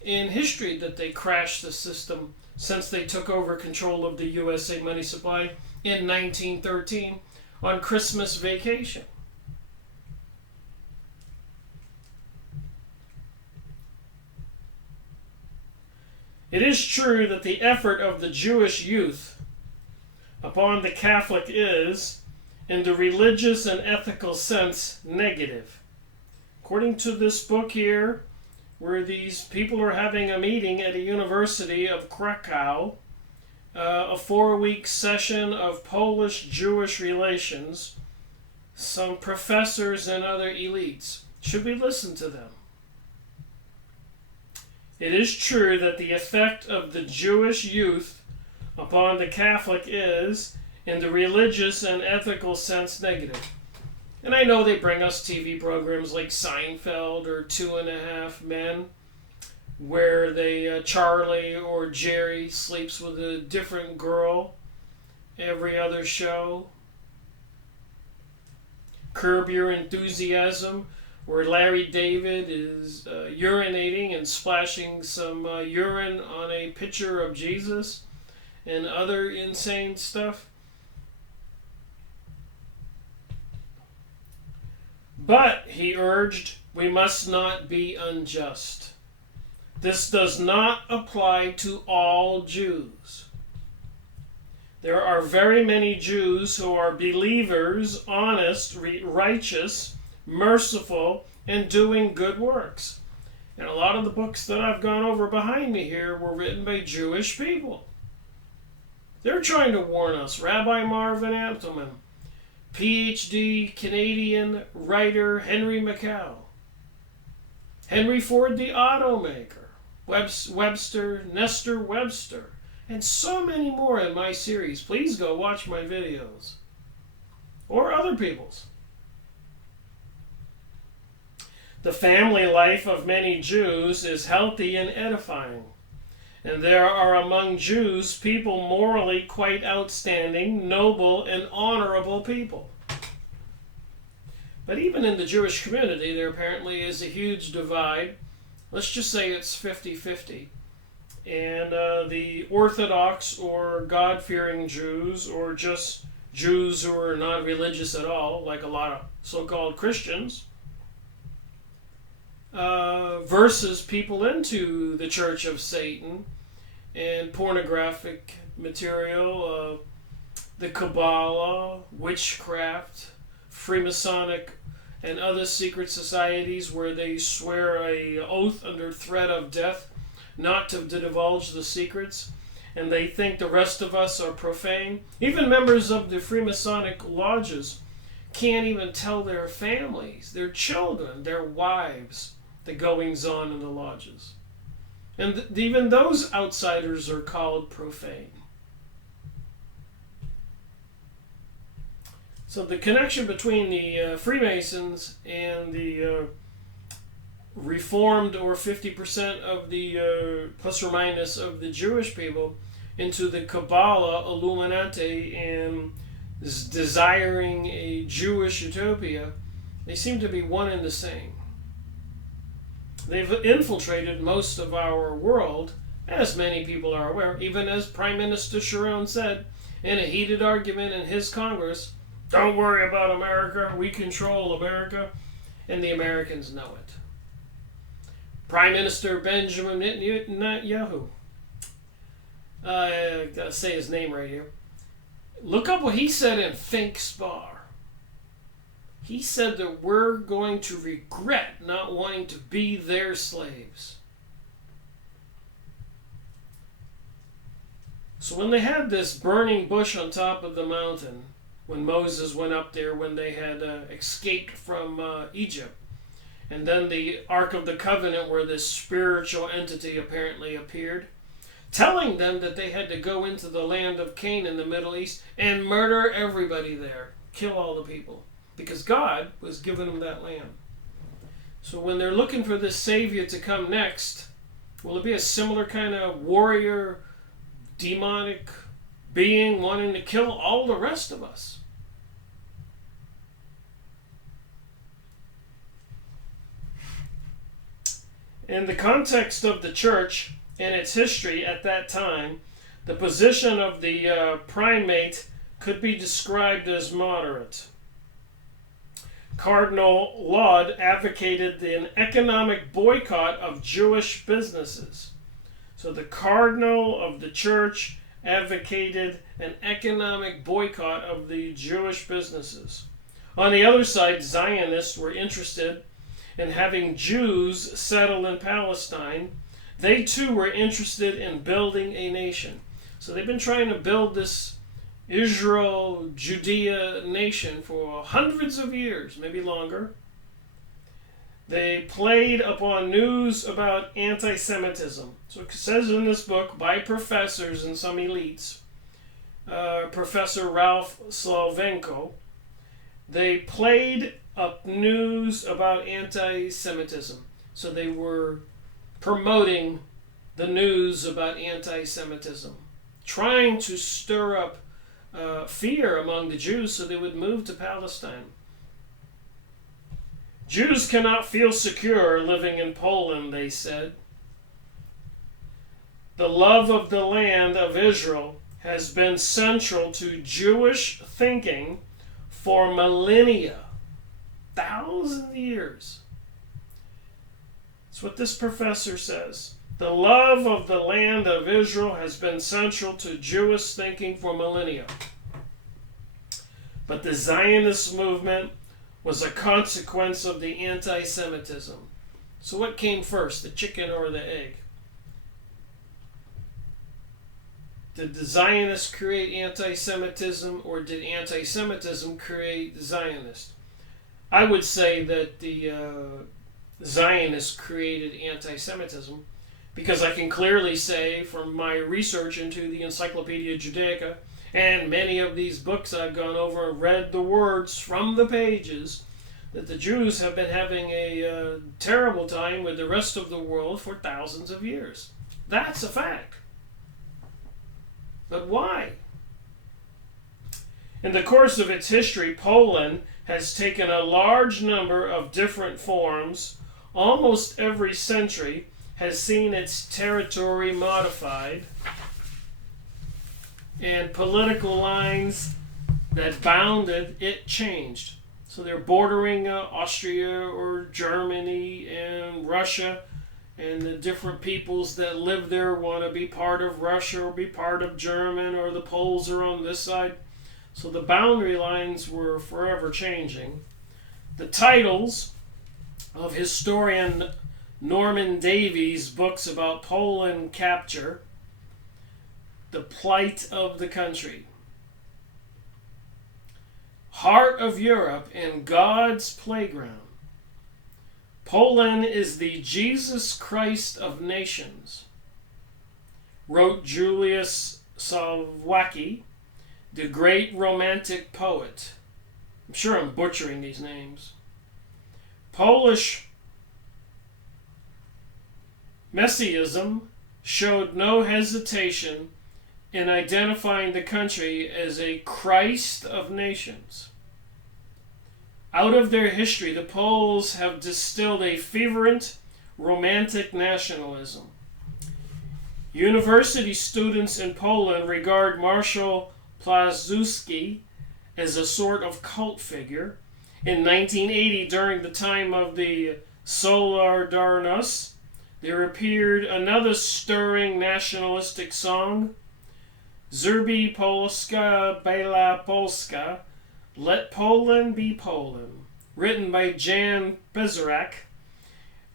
in history that they crashed the system since they took over control of the USA money supply in 1913 on Christmas vacation. It is true that the effort of the Jewish youth upon the Catholic is, in the religious and ethical sense, negative. According to this book here, where these people are having a meeting at a university of Krakow, a 4-week session of Polish-Jewish relations, some professors and other elites. Should we listen to them? It is true that the effect of the Jewish youth upon the Catholic is, in the religious and ethical sense, negative. And I know they bring us TV programs like Seinfeld or 2.5 Men, where Charlie or Jerry sleeps with a different girl every other show. Curb Your Enthusiasm, where Larry David is urinating and splashing some urine on a picture of Jesus and other insane stuff. But, he urged, we must not be unjust. This does not apply to all Jews. There are very many Jews who are believers, honest, righteous, merciful, and doing good works. And a lot of the books that I've gone over behind me here were written by Jewish people. They're trying to warn us. Rabbi Marvin Amtelman, PhD Canadian writer Henry Mackau, Henry Ford the automaker, Nestor Webster, and so many more in my series. Please go watch my videos. Or other people's. The family life of many Jews is healthy and edifying. And there are among Jews people morally quite outstanding, noble, and honorable people. But even in the Jewish community, there apparently is a huge divide. Let's just say it's 50-50. And the Orthodox or God-fearing Jews, or just Jews who are not religious at all, like a lot of so-called Christians, versus people into the Church of Satan and pornographic material, the Kabbalah, witchcraft, Freemasonic, and other secret societies where they swear an oath under threat of death not to divulge the secrets, and they think the rest of us are profane. Even members of the Freemasonic lodges can't even tell their families, their children, their wives, the goings-on in the lodges. And even those outsiders are called profane. So the connection between the Freemasons and the Reformed, or 50% of the plus or minus of the Jewish people, into the Kabbalah, Illuminati, and desiring a Jewish utopia, they seem to be one and the same. They've infiltrated most of our world, as many people are aware, even as Prime Minister Sharon said in a heated argument in his Congress, "Don't worry about America, we control America," and the Americans know it. Prime Minister Benjamin Netanyahu, I gotta say his name right here. Look up what he said in Think Spar. He said that we're going to regret not wanting to be their slaves. So when they had this burning bush on top of the mountain, when Moses went up there, when they had escaped from Egypt, and then the Ark of the Covenant, where this spiritual entity apparently appeared, telling them that they had to go into the land of Canaan in the Middle East and murder everybody there, kill all the people, because God was giving them that land. So when they're looking for this Savior to come next, will it be a similar kind of warrior, demonic being wanting to kill all the rest of us? In the context of the church and its history at that time, the position of the primate could be described as moderate. Cardinal Laud advocated an economic boycott of Jewish businesses. So the cardinal of the church advocated an economic boycott of the Jewish businesses. On the other side, Zionists were interested in having Jews settle in Palestine. They too were interested in building a nation. So they've been trying to build this Israel, Judea nation for hundreds of years, maybe longer. They played upon news about anti-Semitism. So it says in this book by professors and some elites, Professor Ralph Slavenko, they played up news about anti-Semitism. So they were promoting the news about anti-Semitism, trying to stir up fear among the Jews so they would move to Palestine. Jews cannot feel secure living in Poland, they said. The love of the land of Israel has been central to Jewish thinking for millennia, thousands of years. That's what this professor says. The love of the land of Israel has been central to Jewish thinking for millennia. But the Zionist movement was a consequence of the anti-Semitism. So what came first, the chicken or the egg? Did the Zionists create anti-Semitism, or did anti-Semitism create the Zionists? I would say that the Zionists created anti-Semitism, because I can clearly say from my research into the Encyclopedia Judaica and many of these books I've gone over and read the words from the pages, that the Jews have been having a terrible time with the rest of the world for thousands of years. That's a fact. But why? In the course of its history, Poland has taken a large number of different forms. Almost every century has seen its territory modified, and political lines that bounded it changed. So they're bordering Austria or Germany and Russia, and the different peoples that live there want to be part of Russia or be part of German, or the Poles are on this side. So the boundary lines were forever changing. The titles of historian Norman Davies' books about Poland capture the plight of the country, Heart of Europe and God's Playground. Poland is the Jesus Christ of nations, wrote Julius Słowacki, the great Romantic poet. I'm sure I'm butchering these names. Polish Messianism showed no hesitation in identifying the country as a Christ of nations. Out of their history, the Poles have distilled a fervent, romantic nationalism. University students in Poland regard Marshal Piłsudski as a sort of cult figure. In 1980, during the time of the Solidarność, there appeared another stirring nationalistic song, Zerbi Polska, Bela Polska, Let Poland be Poland, written by Jan Pezarak.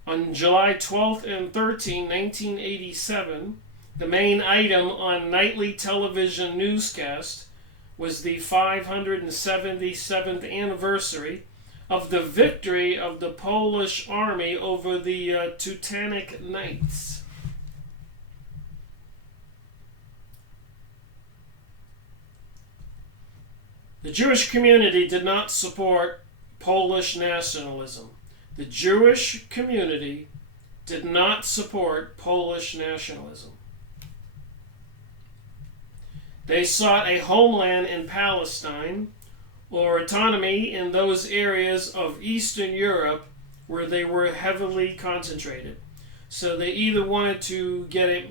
On July 12th and 13th, 1987, the main item on nightly television newscast was the 577th anniversary of the victory of the Polish army over the Teutonic Knights. The Jewish community did not support Polish nationalism. The Jewish community did not support Polish nationalism. They sought a homeland in Palestine or autonomy in those areas of Eastern Europe where they were heavily concentrated. So they either wanted to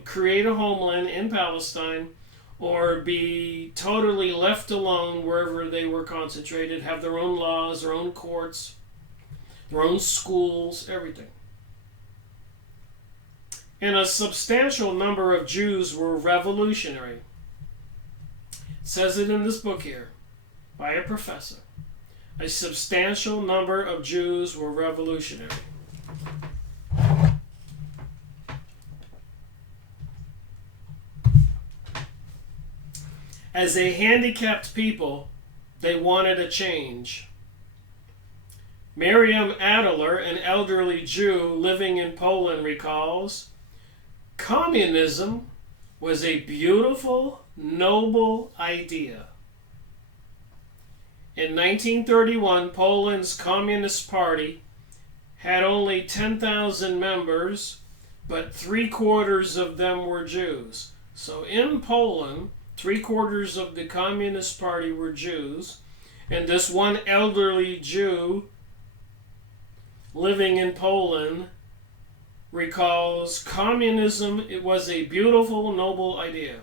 create a homeland in Palestine or be totally left alone wherever they were concentrated, have their own laws, their own courts, their own schools, everything. And a substantial number of Jews were revolutionary. It says it in this book here by a professor. A substantial number of Jews were revolutionary. As a handicapped people, they wanted a change. Miriam Adler, an elderly Jew living in Poland, recalls, communism was a beautiful, noble idea. In 1931, Poland's Communist Party had only 10,000 members, but 3/4 of them were Jews. So in Poland, 3/4 of the Communist Party were Jews, and this one elderly Jew living in Poland recalls communism, it was a beautiful, noble idea.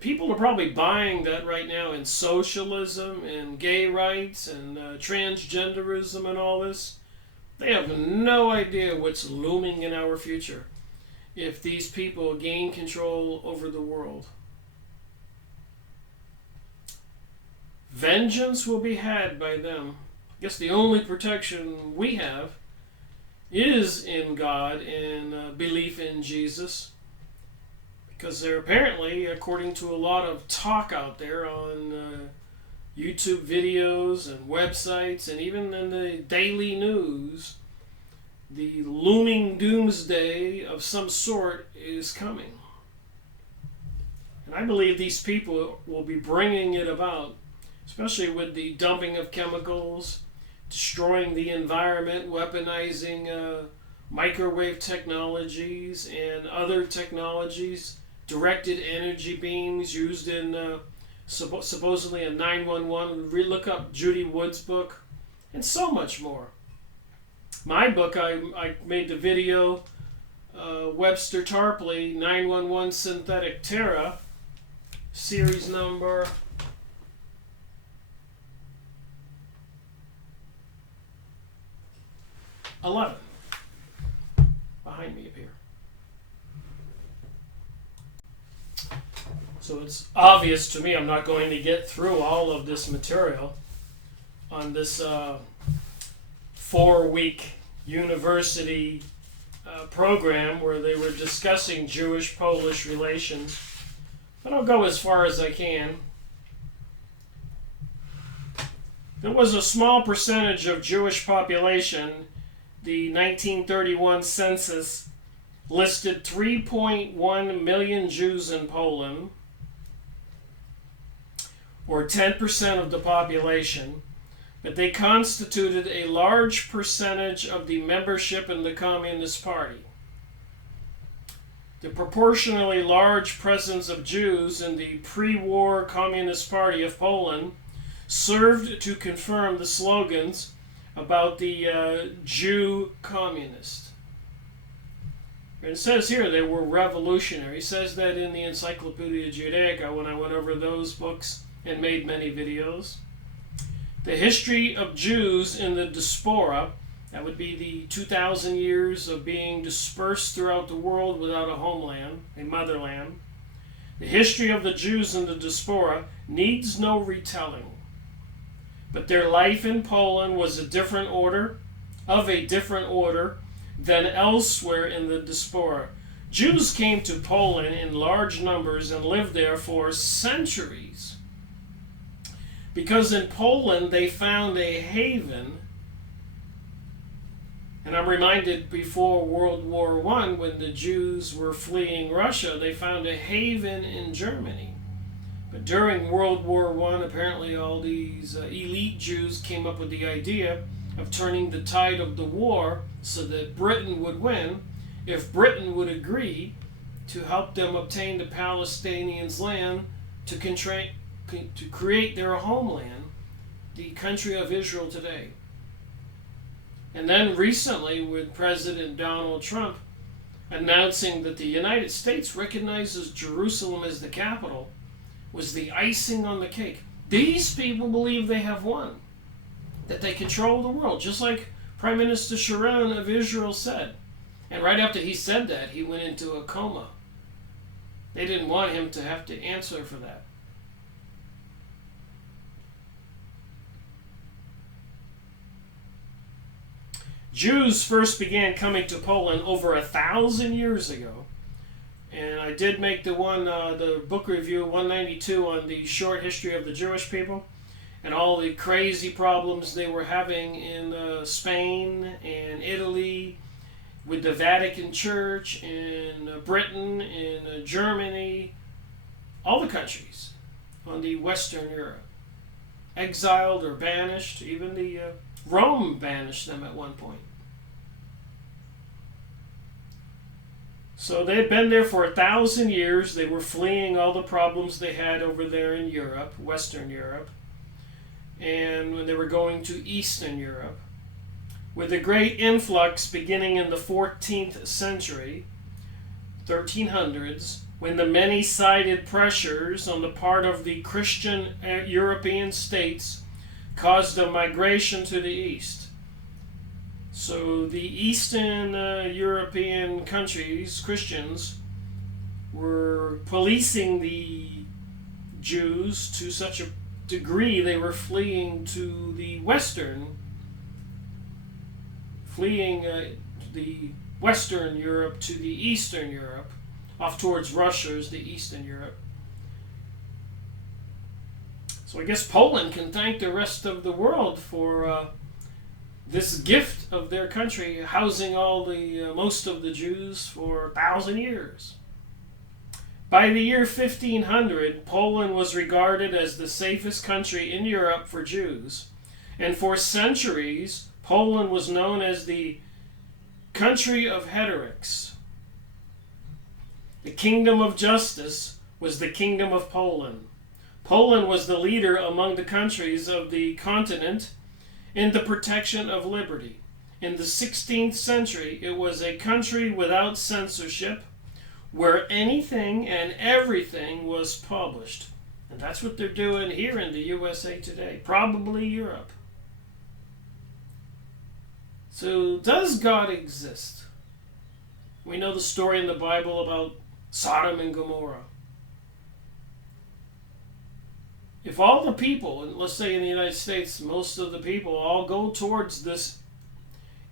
People are probably buying that right now in socialism and gay rights and transgenderism and all this. They have no idea what's looming in our future if these people gain control over the world. Vengeance will be had by them. I guess the only protection we have is in God and belief in Jesus. Because they're apparently, according to a lot of talk out there on YouTube videos and websites and even in the daily news, the looming doomsday of some sort is coming. And I believe these people will be bringing it about, especially with the dumping of chemicals, destroying the environment, weaponizing microwave technologies and other technologies, directed energy beams used in supposedly a 911. Look up Judy Wood's book, and so much more. My book, I made the video, Webster Tarpley, 911 Synthetic Terra, series number 11, behind me up here. So it's obvious to me I'm not going to get through all of this material on this 4-week university program where they were discussing Jewish-Polish relations. But I'll go as far as I can. There was a small percentage of Jewish population. The 1931 census listed 3.1 million Jews in Poland, or or 10% of the population, but they constituted a large percentage of the membership in the Communist Party. The proportionally large presence of Jews in the pre-war Communist Party of Poland served to confirm the slogans about the Jew communist. And it says here they were revolutionary. It says that in the Encyclopedia Judaica when I went over those books and made many videos. The history of Jews in the diaspora, that would be the 2,000 years of being dispersed throughout the world without a homeland, a motherland. The history of the Jews in the diaspora needs no retelling. But their life in Poland was of a different order than elsewhere in the diaspora. Jews came to Poland in large numbers and lived there for centuries. Because in Poland they found a haven, and I'm reminded before World War I, when the Jews were fleeing Russia, they found a haven in Germany. But during World War I, apparently all these elite Jews came up with the idea of turning the tide of the war so that Britain would win if Britain would agree to help them obtain the Palestinians' land to create their homeland, the country of Israel today. And then recently with President Donald Trump announcing that the United States recognizes Jerusalem as the capital was the icing on the cake. These people believe they have won, that they control the world, just like Prime Minister Sharon of Israel said. And right after he said that, he went into a coma. They didn't want him to have to answer for that. Jews first began coming to Poland over 1,000 years ago. And I did make the book review 192 on the short history of the Jewish people and all the crazy problems they were having in Spain and Italy, with the Vatican Church, in Britain, in Germany, all the countries on the Western Europe. Exiled or banished, even the Rome banished them at one point. So they had been there for 1,000 years. They were fleeing all the problems they had over there in Europe, Western Europe, and when they were going to Eastern Europe, with a great influx beginning in the 14th century, 1300s, when the many-sided pressures on the part of the Christian European states caused a migration to the east. So the Eastern European countries, Christians, were policing the Jews to such a degree they were fleeing to the the Western Europe to the Eastern Europe, off towards Russia is the Eastern Europe. So I guess Poland can thank the rest of the world for this gift of their country, housing all the most of the Jews for 1,000 years. By the year 1500, Poland was regarded as the safest country in Europe for Jews, and for centuries, Poland was known as the country of heretics. The kingdom of justice was the kingdom of Poland. Poland was the leader among the countries of the continent in the protection of liberty. In the 16th century, it was a country without censorship, where anything and everything was published. And that's what they're doing here in the USA today, probably Europe. So, does God exist? We know the story in the Bible about Sodom and Gomorrah. If all the people, and let's say in the United States, most of the people all go towards this,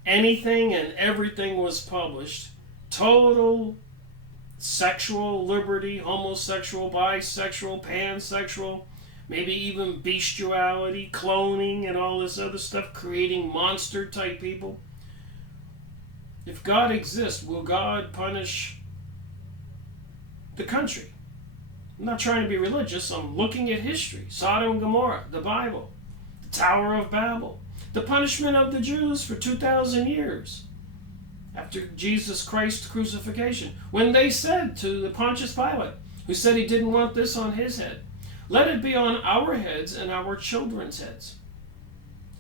anything and everything was published, total sexual liberty, homosexual, bisexual, pansexual, maybe even bestiality, cloning, and all this other stuff, creating monster-type people. If God exists, will God punish the country? I'm not trying to be religious. I'm looking at history. Sodom and Gomorrah, the Bible, the Tower of Babel, the punishment of the Jews for 2,000 years after Jesus Christ's crucifixion, when they said to the Pontius Pilate, who said he didn't want this on his head, let it be on our heads and our children's heads.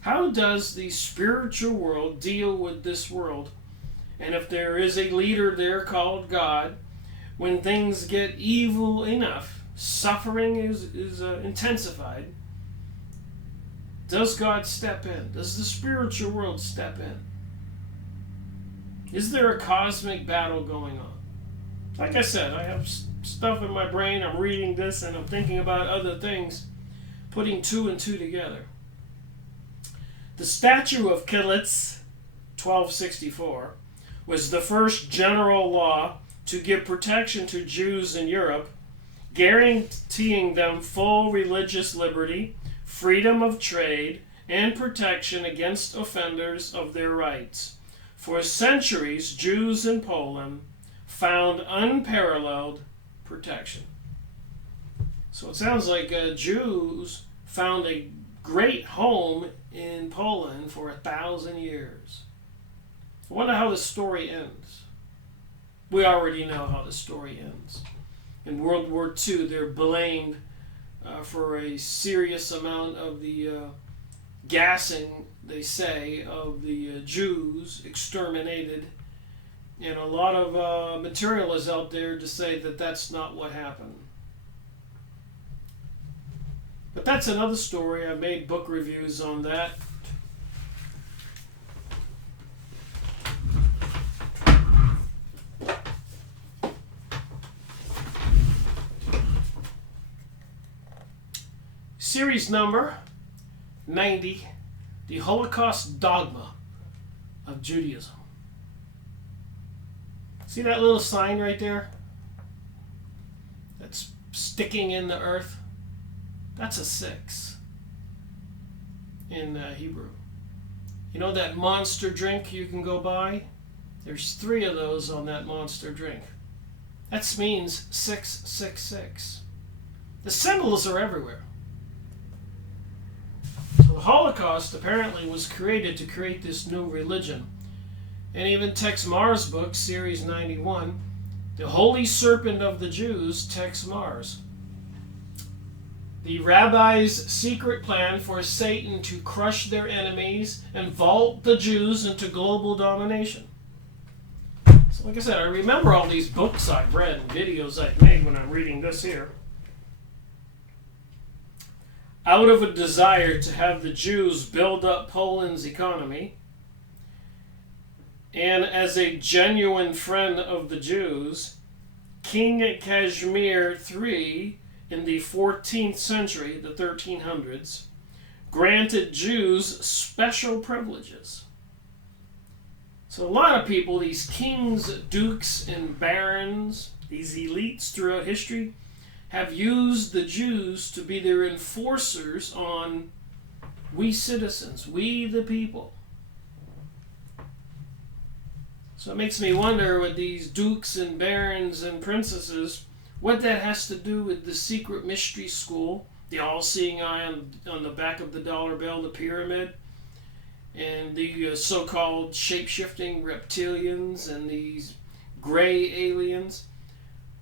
How does the spiritual world deal with this world? And if there is a leader there called God, when things get evil enough, suffering is intensified, does God step in? Does the spiritual world step in? Is there a cosmic battle going on? Like I said, I have stuff in my brain. I'm reading this and I'm thinking about other things, putting two and two together. The Statute of Kielitz, 1264, was the first general law to give protection to Jews in Europe, guaranteeing them full religious liberty, freedom of trade, and protection against offenders of their rights. For centuries, Jews in Poland found unparalleled protection. So it sounds like Jews found a great home in Poland for 1,000 years. I wonder how the story ends. We already know how the story ends. In World War II, they're blamed for a serious amount of the gassing, they say, of the Jews exterminated. And a lot of material is out there to say that that's not what happened. But that's another story. I made book reviews on that. Series number 90, The Holocaust Dogma of Judaism. See that little sign right there? That's sticking in the earth? That's a 6 in Hebrew. You know that monster drink you can go buy? There's 3 of those on that monster drink. That means 666. The symbols are everywhere. So the Holocaust apparently was created to create this new religion. And even Tex Mars' book, Series 91, The Holy Serpent of the Jews, Tex Mars. The rabbi's secret plan for Satan to crush their enemies and vault the Jews into global domination. So like I said, I remember all these books I've read and videos I've made when I'm reading this here. Out of a desire to have the Jews build up Poland's economy, and as a genuine friend of the Jews, King Casimir III in the 14th century, the 1300s, granted Jews special privileges. So a lot of people, these kings, dukes, and barons, these elites throughout history, have used the Jews to be their enforcers on we citizens, we the people. So it makes me wonder with these dukes and barons and princesses, what that has to do with the secret mystery school, the all-seeing eye on the back of the dollar bill, the pyramid, and the so-called shape-shifting reptilians and these gray aliens.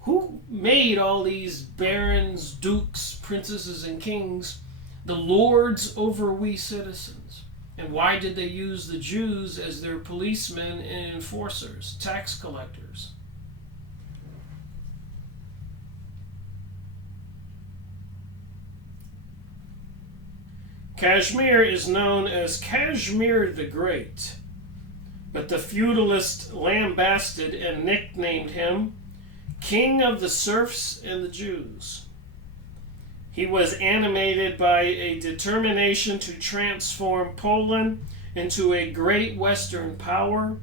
Who made all these barons, dukes, princesses, and kings the lords over we citizens? And why did they use the Jews as their policemen and enforcers, tax collectors? Kashmir is known as Kashmir the Great, but the feudalist lambasted and nicknamed him King of the Serfs and the Jews. He was animated by a determination to transform Poland into a great Western power,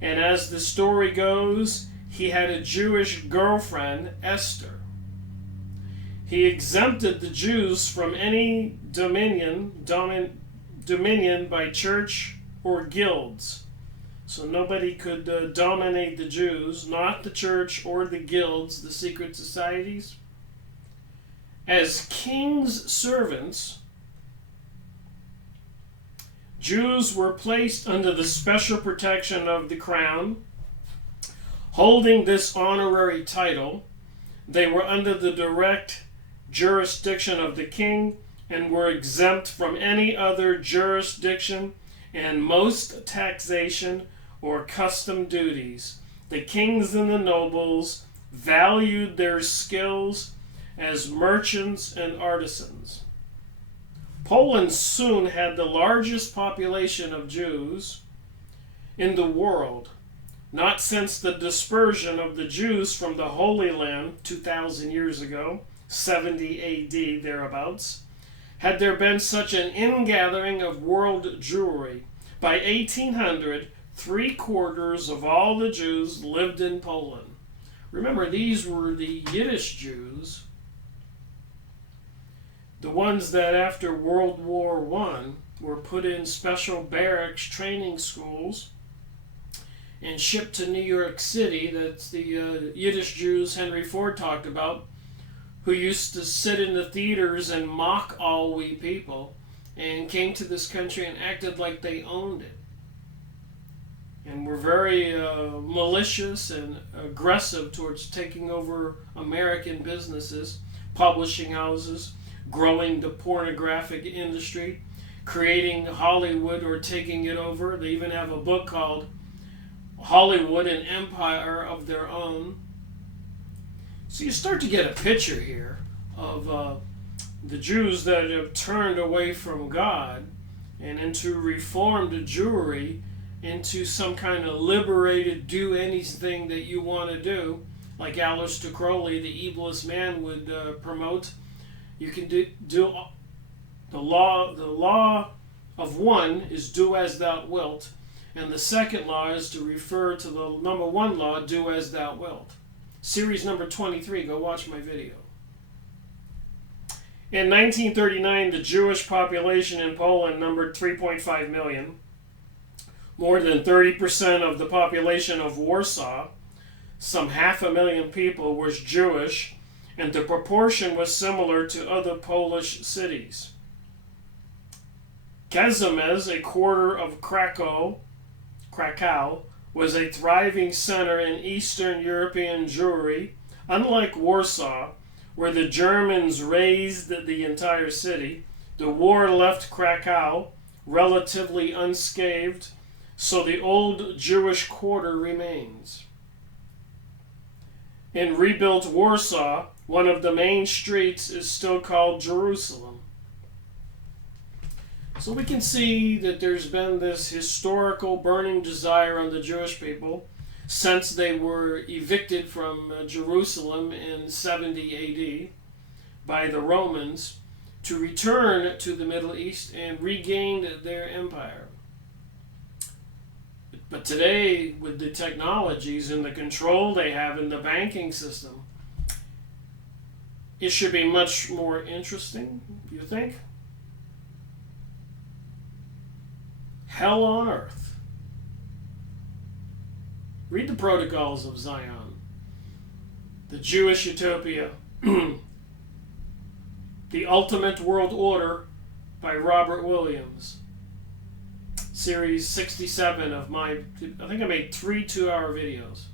and as the story goes, he had a Jewish girlfriend, Esther. He exempted the Jews from any dominion by church or guilds. So nobody could dominate the Jews, not the church or the guilds, the secret societies. As king's servants, Jews were placed under the special protection of the crown. Holding this honorary title, they were under the direct jurisdiction of the king and were exempt from any other jurisdiction and most taxation or custom duties. The kings and the nobles valued their skills as merchants and artisans. Poland soon had the largest population of Jews in the world, not since the dispersion of the Jews from the Holy Land 2,000 years ago, 70 AD thereabouts, had there been such an ingathering of world Jewry. By 1800, 3/4 of all the Jews lived in Poland. Remember, these were the Yiddish Jews, the ones that after World War I were put in special barracks training schools and shipped to New York City. That's the Yiddish Jews Henry Ford talked about, who used to sit in the theaters and mock all we people, and came to this country and acted like they owned it, and were very malicious and aggressive towards taking over American businesses, publishing houses, growing the pornographic industry, creating Hollywood or taking it over. They even have a book called Hollywood, an Empire of Their Own. So you start to get a picture here of the Jews that have turned away from God and into reformed Jewry, into some kind of liberated do anything that you want to do, like Aleister Crowley, the evilest man, would promote. You can do the law of one is do as thou wilt, and the second law is to refer to the number one law, do as thou wilt. Series number 23, go watch my video. In 1939, the Jewish population in Poland numbered 3.5 million. More than 30% of the population of Warsaw, some 500,000 people, was Jewish, and the proportion was similar to other Polish cities. Kazimierz, a quarter of Krakow, was a thriving center in Eastern European Jewry. Unlike Warsaw, where the Germans razed the entire city, the war left Krakow relatively unscathed, so the old Jewish quarter remains. In rebuilt Warsaw, one of the main streets is still called Jerusalem. So we can see that there's been this historical burning desire on the Jewish people since they were evicted from Jerusalem in 70 AD by the Romans to return to the Middle East and regain their empire. But today, with the technologies and the control they have in the banking system, it should be much more interesting, you think? Hell on earth. Read the Protocols of Zion, the Jewish Utopia, The Ultimate World Order by Robert Williams. Series 67 of my, I think I made 3 2-hour videos.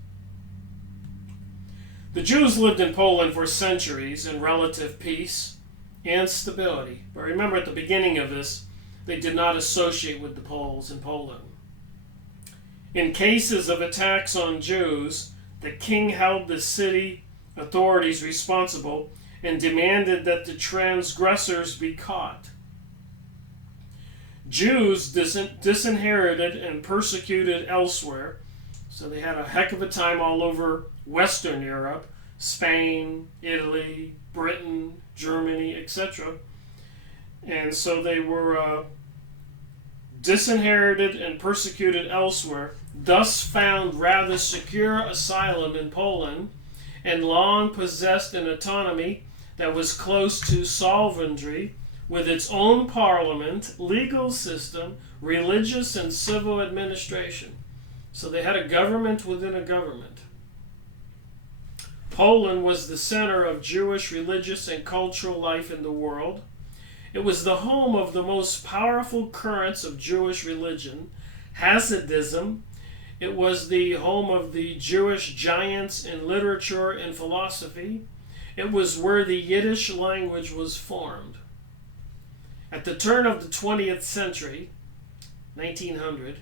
The Jews lived in Poland for centuries in relative peace and stability. But remember, at the beginning of this, they did not associate with the Poles in Poland. In cases of attacks on Jews, the king held the city authorities responsible and demanded that the transgressors be caught. Jews disinherited and persecuted elsewhere, so they had a heck of a time all over Western Europe, Spain, Italy, Britain, Germany, etc. And so they were disinherited and persecuted elsewhere, thus found rather secure asylum in Poland, and long possessed an autonomy that was close to sovereignty, with its own parliament, legal system, religious and civil administration. So they had a government within a government. Poland was the center of Jewish religious and cultural life in the world. It was the home of the most powerful currents of Jewish religion, Hasidism. It was the home of the Jewish giants in literature and philosophy. It was where the Yiddish language was formed. At the turn of the 20th century, 1900,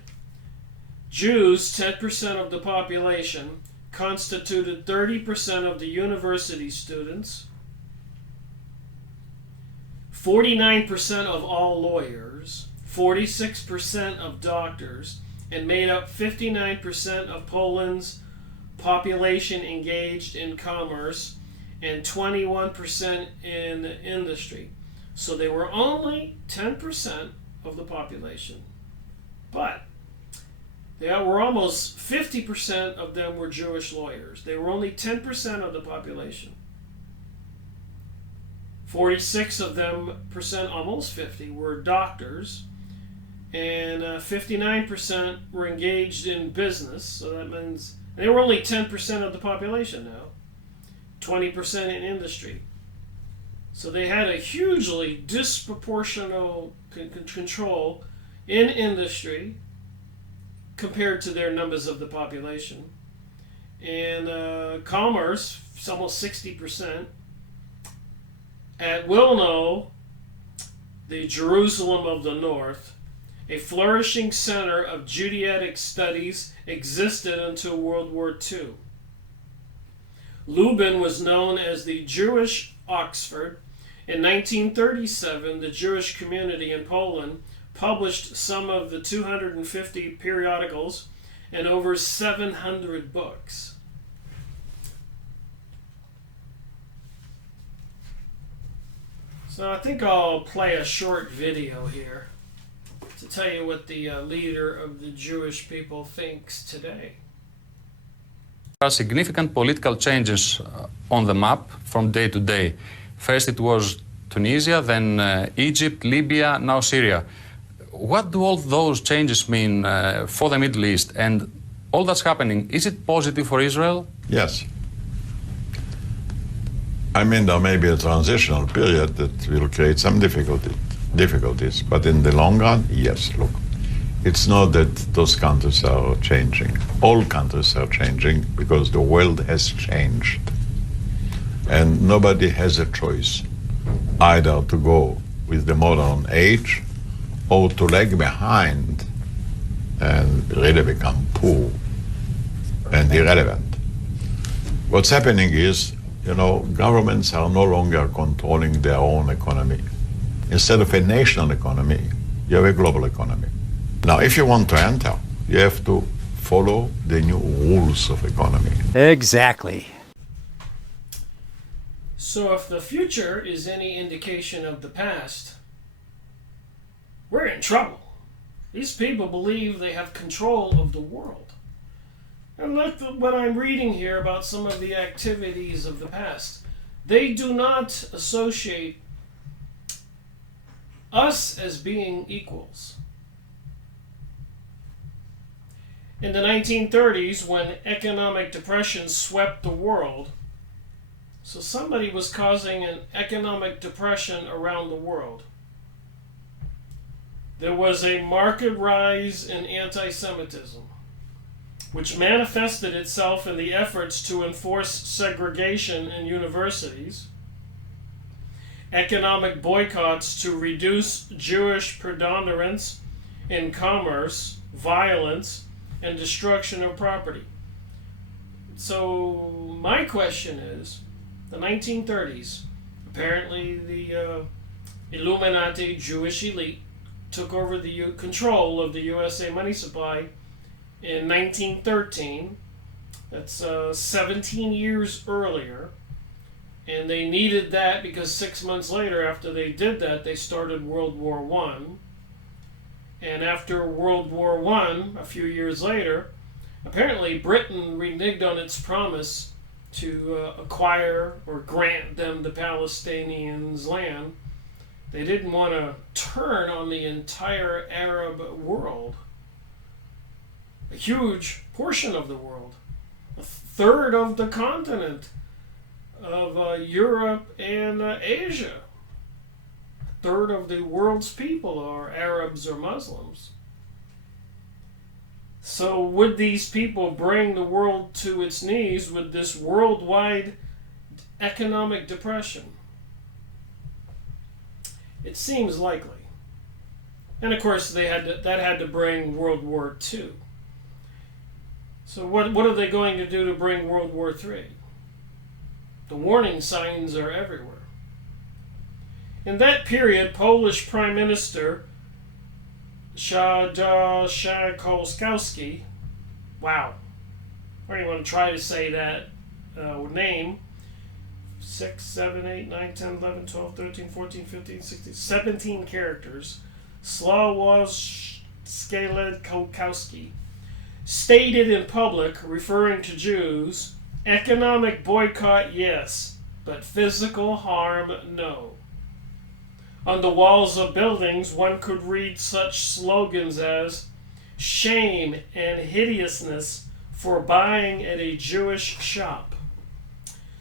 Jews, 10% of the population, constituted 30% of the university students, 49% of all lawyers, 46% of doctors, and made up 59% of Poland's population engaged in commerce and 21% in industry. So they were only 10% of the population. But they were almost 50% of them were Jewish lawyers. They were only 10% of the population. 46 of them, almost 50, were doctors, and 59% were engaged in business. So that means they were only 10% of the population now, 20% in industry. So they had a hugely disproportional control in industry compared to their numbers of the population. And commerce, it's almost 60%. At Wilno, the Jerusalem of the North, a flourishing center of Judaic studies existed until World War II. Lublin was known as the Jewish Oxford. In 1937, the Jewish community in Poland published some of the 250 periodicals and over 700 books. So I think I'll play a short video here to tell you what the leader of the Jewish people thinks today. There are significant political changes on the map from day to day. First it was Tunisia, then Egypt, Libya, now Syria. What do all those changes mean for the Middle East? And all that's happening, is it positive for Israel? Yes. I mean, there may be a transitional period that will create some difficulties, but in the long run, yes, look. It's not that those countries are changing. All countries are changing because the world has changed. And nobody has a choice, either to go with the modern age or to lag behind and really become poor and irrelevant. What's happening is, governments are no longer controlling their own economy. Instead of a national economy, you have a global economy. Now, if you want to enter, you have to follow the new rules of economy. Exactly. So if the future is any indication of the past, we're in trouble. These people believe they have control of the world. And look at what I'm reading here about some of the activities of the past. They do not associate us as being equals. In the 1930s, when economic depression swept the world, so somebody was causing an economic depression around the world. There was a marked rise in anti-Semitism, which manifested itself in the efforts to enforce segregation in universities, economic boycotts to reduce Jewish predominance in commerce, violence, and destruction of property. So my question is, the 1930s, apparently the Illuminati Jewish elite took over the control of the USA money supply in 1913. That's 17 years earlier. And they needed that because 6 months later, after they did that, they started World War I. And after World War I, a few years later, apparently Britain reneged on its promise to acquire or grant them the Palestinians' land. They didn't want to turn on the entire Arab world. A huge portion of the world, a third of the continent, of Europe and Asia. A third of the world's people are Arabs or Muslims. So would these people bring the world to its knees with this worldwide economic depression? It seems likely. And of course that had to bring World War II. So what are they going to do to bring World War III? The warning signs are everywhere. In that period, Polish Prime Minister Pogonowski, wow, I don't even want to try to say that name, 6, 7, 8, 9, 10, 11, 12, 13, 14, 15, 16, 17 characters, Sławomir stated in public, referring to Jews, economic boycott, yes, but physical harm, no. On the walls of buildings, one could read such slogans as, shame and hideousness for buying at a Jewish shop.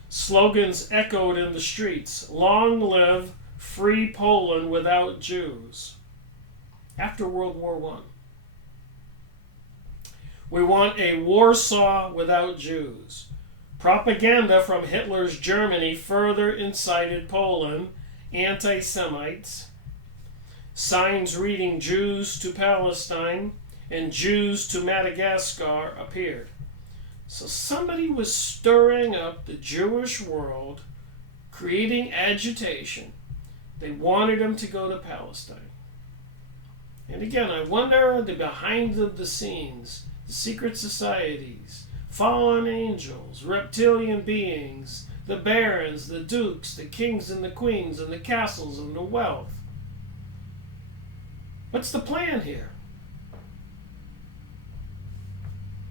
Slogans echoed in the streets, long live free Poland without Jews. After World War I. We want a Warsaw without Jews. Propaganda from Hitler's Germany further incited Poland anti-Semites. Signs reading Jews to Palestine and Jews to Madagascar appeared. So somebody was stirring up the Jewish world, creating agitation. They wanted them to go to Palestine. And again, I wonder the behind the scenes, the secret societies, fallen angels, reptilian beings, the barons, the dukes, the kings and the queens, and the castles and the wealth. What's the plan here?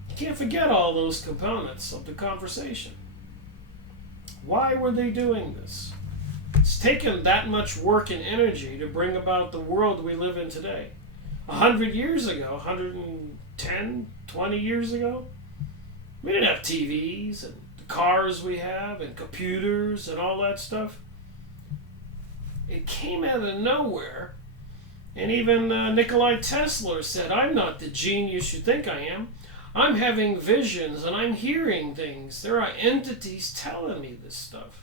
You can't forget all those components of the conversation. Why were they doing this? It's taken that much work and energy to bring about the world we live in today. 100 years ago, 110, 20 years ago, we didn't have TVs and the cars we have and computers and all that stuff. It came out of nowhere. And even Nikola Tesla said, I'm not the genius you think I am. I'm having visions and I'm hearing things. There are entities telling me this stuff.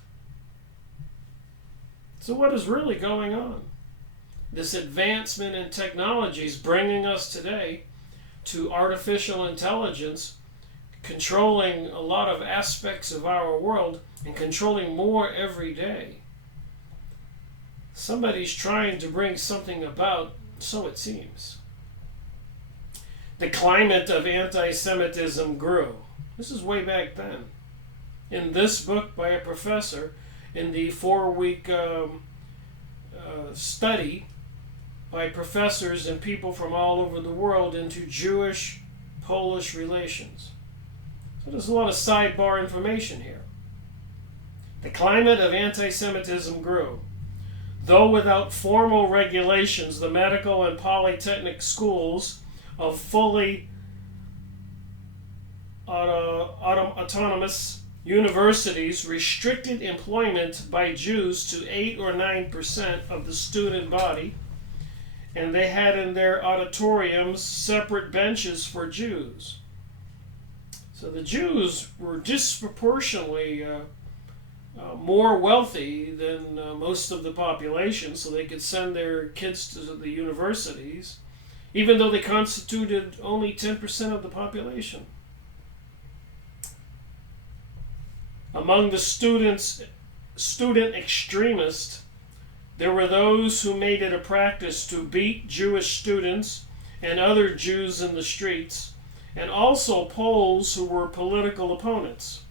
So what is really going on? This advancement in technology is bringing us today to artificial intelligence, controlling a lot of aspects of our world and controlling more every day. Somebody's trying to bring something about, so it seems. The climate of anti-Semitism grew. This is way back then. In this book by a professor, in the 4-week study by professors and people from all over the world into Jewish-Polish relations. So there's a lot of sidebar information here. The climate of anti-Semitism grew. Though without formal regulations, the medical and polytechnic schools of fully autonomous universities restricted employment by Jews to 8 or 9% of the student body, and they had in their auditoriums separate benches for Jews. So the Jews were disproportionately more wealthy than most of the population, so they could send their kids to the universities, even though they constituted only 10% of the population. Among the student extremists, there were those who made it a practice to beat Jewish students and other Jews in the streets, and also Poles who were political opponents.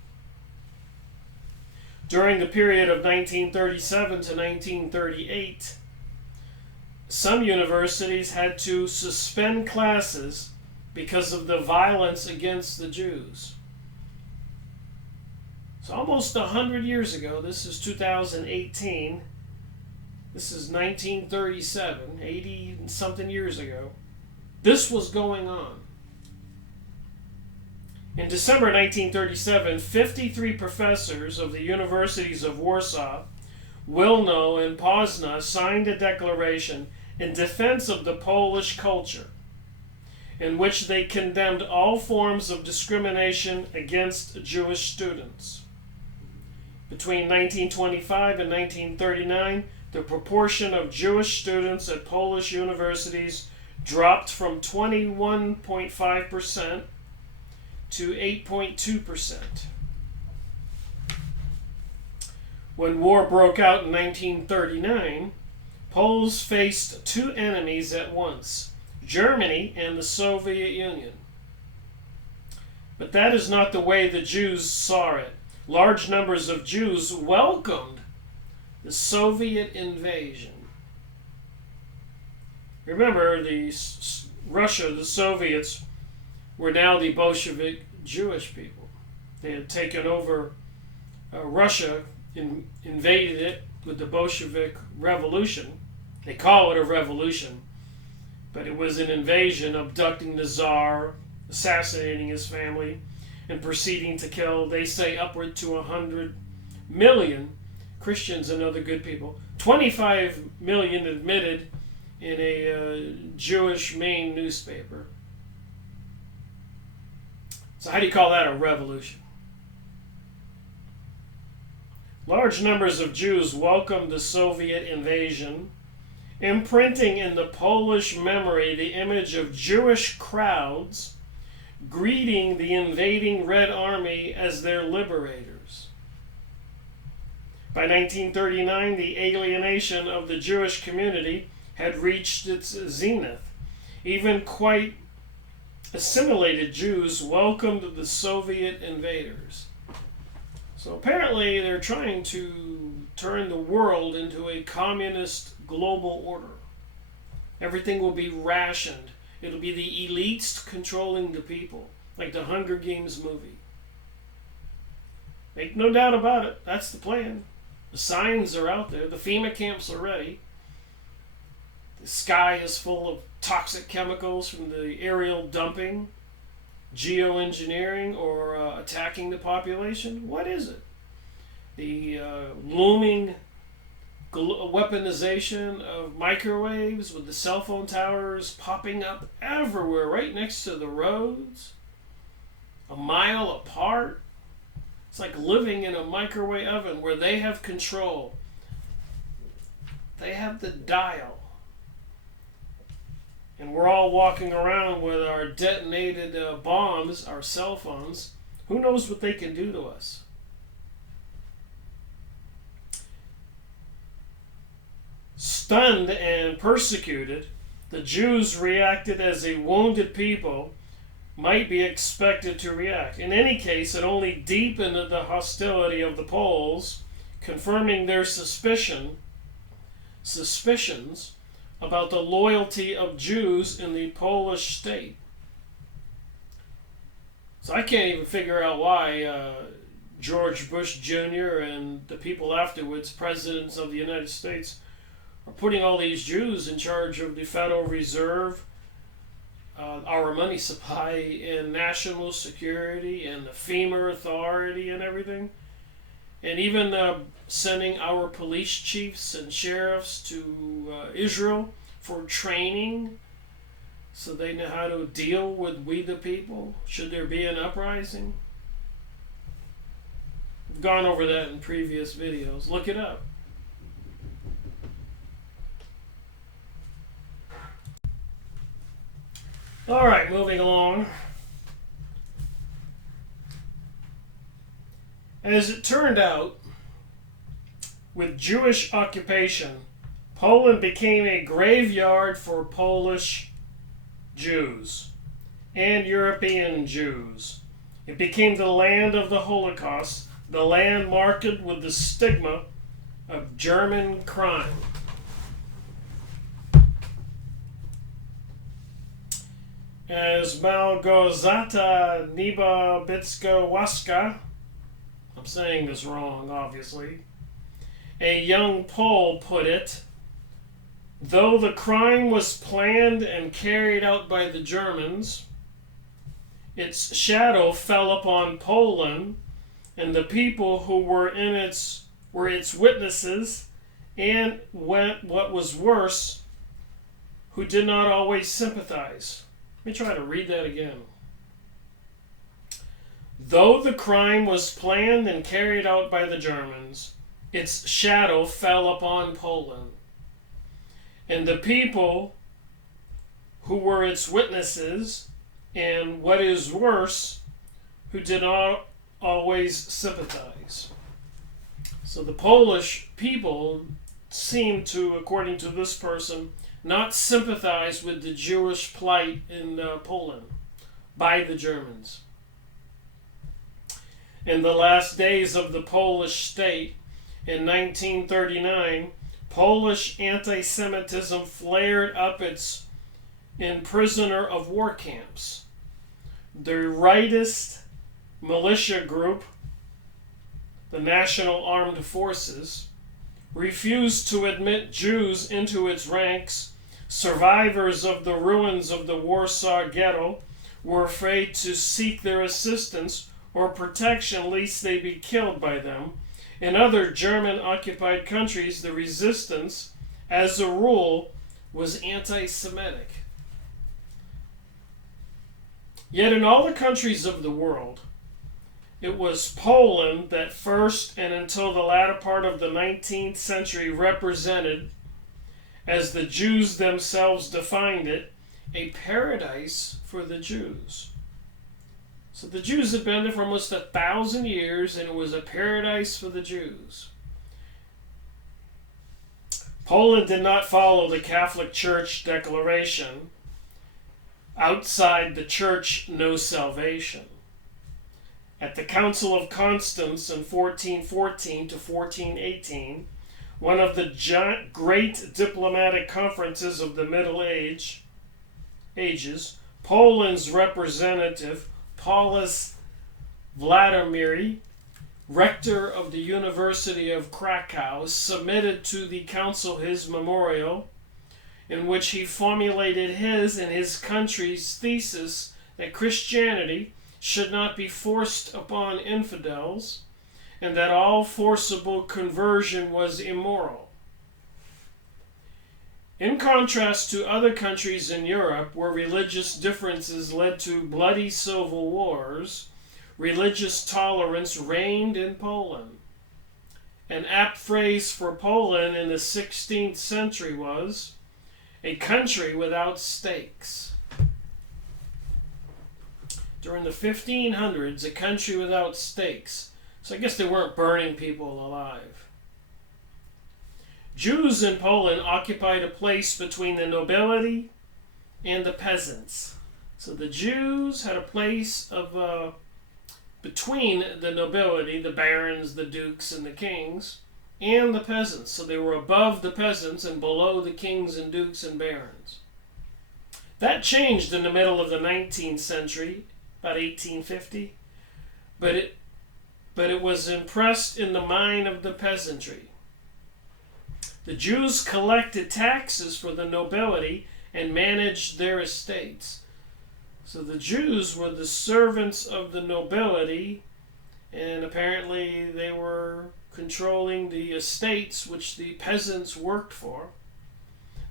During the period of 1937 to 1938, some universities had to suspend classes because of the violence against the Jews. So almost 100 years ago, this is 2018, this is 1937, 80 something years ago, this was going on. In December 1937, 53 professors of the universities of Warsaw, Wilno, and Poznan signed a declaration in defense of the Polish culture, in which they condemned all forms of discrimination against Jewish students. Between 1925 and 1939, the proportion of Jewish students at Polish universities dropped from 21.5% to 8.2%. When war broke out in 1939, Poles faced two enemies at once, Germany and the Soviet Union. But that is not the way the Jews saw it. Large numbers of Jews welcomed the Soviet invasion. Remember, Russia, the Soviets, were now the Bolshevik Jewish people. They had taken over Russia, invaded it with the Bolshevik Revolution. They call it a revolution, but it was an invasion, abducting the Tsar, assassinating his family, and proceeding to kill, they say, upward to 100 million Christians and other good people. 25 million admitted in a Jewish main newspaper. So how do you call that a revolution? Large numbers of Jews welcomed the Soviet invasion, imprinting in the Polish memory the image of Jewish crowds greeting the invading Red Army as their liberators. By 1939, the alienation of the Jewish community had reached its zenith. Even quite assimilated Jews welcomed the Soviet invaders. So apparently they're trying to turn the world into a communist global order. Everything will be rationed. It'll be the elites controlling the people, like the Hunger Games movie. Make no doubt about it, that's the plan. The signs are out there. The FEMA camps are ready. The sky is full of toxic chemicals from the aerial dumping, geoengineering, or attacking the population. What is it? The looming weaponization of microwaves with the cell phone towers popping up everywhere, right next to the roads, a mile apart. It's like living in a microwave oven where they have control. They have the dial. And we're all walking around with our detonated bombs, our cell phones. Who knows what they can do to us? Stunned and persecuted, the Jews reacted as a wounded people might be expected to react. In any case, it only deepened the hostility of the Poles, confirming their suspicions about the loyalty of Jews in the Polish state. So I can't even figure out why George Bush Jr. and the people afterwards, presidents of the United States, are putting all these Jews in charge of the Federal Reserve, our money supply, and national security, and the FEMA authority and everything. And even sending our police chiefs and sheriffs to Israel for training so they know how to deal with we the people, should there be an uprising. I've gone over that in previous videos. Look it up. All right, moving along. As it turned out, with Jewish occupation, Poland became a graveyard for Polish Jews and European Jews. It became the land of the Holocaust, the land marked with the stigma of German crime. As Małgorzata Niebawicka-Łaska, I'm saying this wrong, obviously, a young Pole put it, though the crime was planned and carried out by the Germans, its shadow fell upon Poland, and the people who were its witnesses, and what was worse, who did not always sympathize. Let me try to read that again. Though the crime was planned and carried out by the Germans, its shadow fell upon Poland, and the people who were its witnesses, and what is worse, who did not always sympathize. So the Polish people seem to, according to this person, not sympathize with the Jewish plight in Poland by the Germans. In the last days of the Polish state, in 1939, Polish anti-Semitism flared up in prisoner of war camps. The rightist militia group, the National Armed Forces, refused to admit Jews into its ranks. Survivors of the ruins of the Warsaw Ghetto were afraid to seek their assistance or protection lest they be killed by them. In other German-occupied countries, the resistance, as a rule, was anti-Semitic. Yet in all the countries of the world, it was Poland that first and until the latter part of the 19th century represented, as the Jews themselves defined it, a paradise for the Jews. So the Jews had been there for almost 1,000 years, and it was a paradise for the Jews. Poland did not follow the Catholic Church declaration, outside the church no salvation. At the Council of Constance in 1414 to 1418, one of the great diplomatic conferences of the Middle Ages, Poland's representative, Paulus Vladimiri, rector of the University of Krakow, submitted to the council his memorial, in which he formulated his and his country's thesis that Christianity should not be forced upon infidels, and that all forcible conversion was immoral. In contrast to other countries in Europe where religious differences led to bloody civil wars, religious tolerance reigned in Poland. An apt phrase for Poland in the 16th century was, "a country without stakes." During the 1500s, a country without stakes. So I guess they weren't burning people alive. Jews in Poland occupied a place between the nobility and the peasants. So the Jews had a place of between the nobility, the barons, the dukes, and the kings, and the peasants. So they were above the peasants and below the kings and dukes and barons. That changed in the middle of the 19th century, about 1850, but it was impressed in the mind of the peasantry. The Jews collected taxes for the nobility and managed their estates. So the Jews were the servants of the nobility, and apparently they were controlling the estates which the peasants worked for.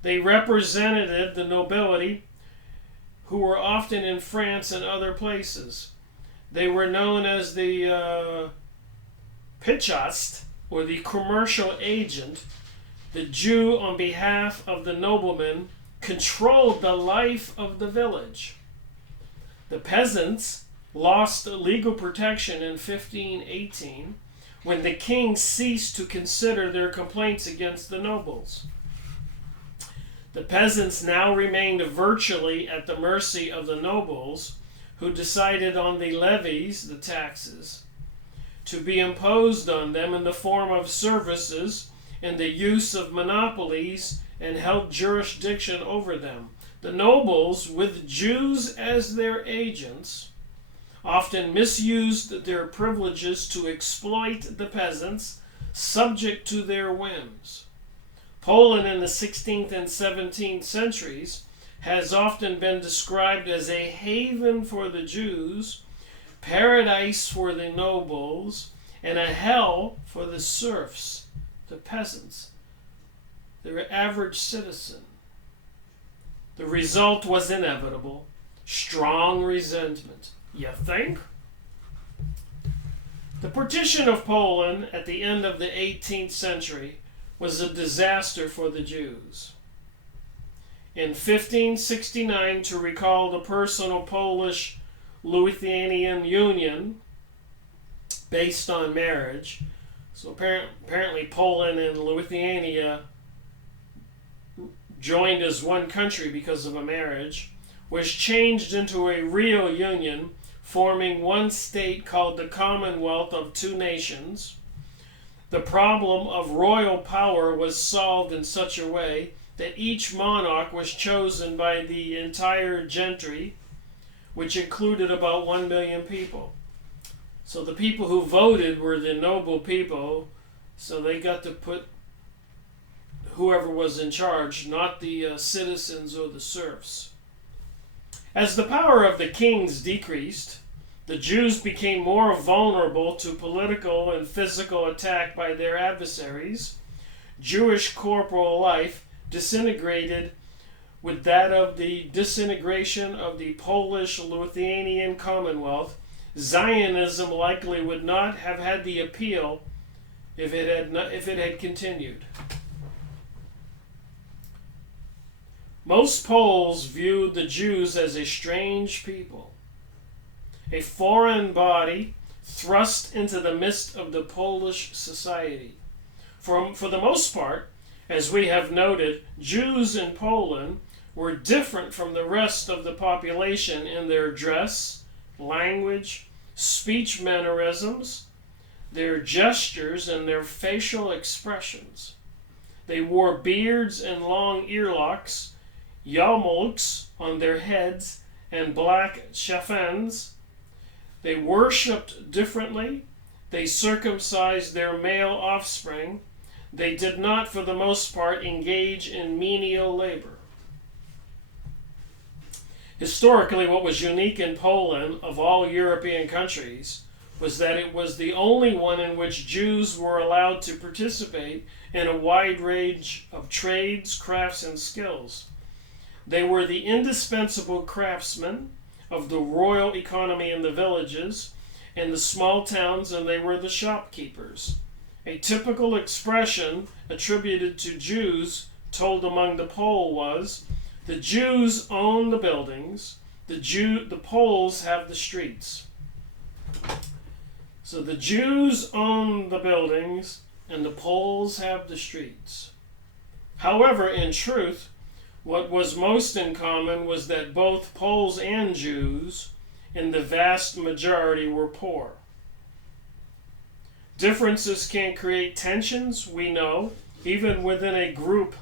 They represented the nobility, who were often in France and other places. They were known as the Pichast, or the commercial agent. The Jew, on behalf of the nobleman, controlled the life of the village. The peasants lost legal protection in 1518 when the king ceased to consider their complaints against the nobles. The peasants now remained virtually at the mercy of the nobles, who decided on the levies, the taxes, to be imposed on them in the form of services and the use of monopolies, and held jurisdiction over them. The nobles, with Jews as their agents, often misused their privileges to exploit the peasants, subject to their whims. Poland in the 16th and 17th centuries has often been described as a haven for the Jews, paradise for the nobles, and a hell for the serfs, the peasants, the average citizen. The result was inevitable: strong resentment. You think? The partition of Poland at the end of the 18th century was a disaster for the Jews. In 1569, to recall the personal Polish-Lithuanian union based on marriage, so apparently Poland and Lithuania joined as one country because of a marriage, was changed into a real union, forming one state called the Commonwealth of Two Nations. The problem of royal power was solved in such a way that each monarch was chosen by the entire gentry, which included about 1 million people. So the people who voted were the noble people, so they got to put whoever was in charge, not the citizens or the serfs. As the power of the kings decreased, the Jews became more vulnerable to political and physical attack by their adversaries. Jewish corporal life disintegrated with that of the disintegration of the Polish-Lithuanian Commonwealth. Zionism likely would not have had the appeal if it had continued. Most Poles viewed the Jews as a strange people, a foreign body thrust into the midst of the Polish society. For the most part, as we have noted, Jews in Poland were different from the rest of the population in their dress, language, speech mannerisms, their gestures, and their facial expressions. They wore beards and long earlocks, yarmulkes on their heads, and black chafans. They worshipped differently. They circumcised their male offspring. They did not, for the most part, engage in menial labor. Historically, what was unique in Poland of all European countries was that it was the only one in which Jews were allowed to participate in a wide range of trades, crafts, and skills. They were the indispensable craftsmen of the royal economy in the villages and the small towns, and they were the shopkeepers. A typical expression attributed to Jews told among the Pole was, "The Jews own the buildings, the Poles have the streets." So the Jews own the buildings and the Poles have the streets. However, in truth, what was most in common was that both Poles and Jews, in the vast majority, were poor. Differences can create tensions, we know, even within a group.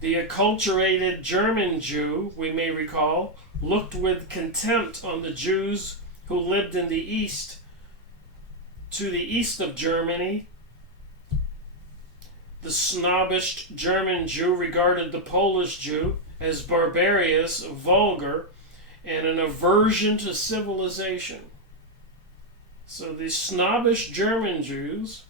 The acculturated German Jew, we may recall, looked with contempt on the Jews who lived in the east, to the east of Germany. The snobbish German Jew regarded the Polish Jew as barbarous, vulgar, and an aversion to civilization. So the snobbish German Jews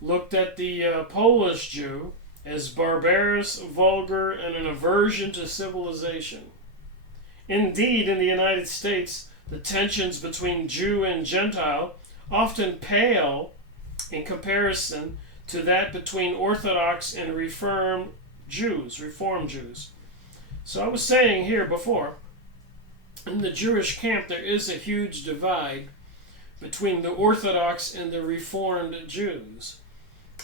looked at the Polish Jew as barbarous, vulgar, and an aversion to civilization. Indeed, in the United States, the tensions between Jew and Gentile often pale in comparison to that between Orthodox and Reformed Jews. So I was saying here before, in the Jewish camp there is a huge divide between the Orthodox and the Reformed Jews.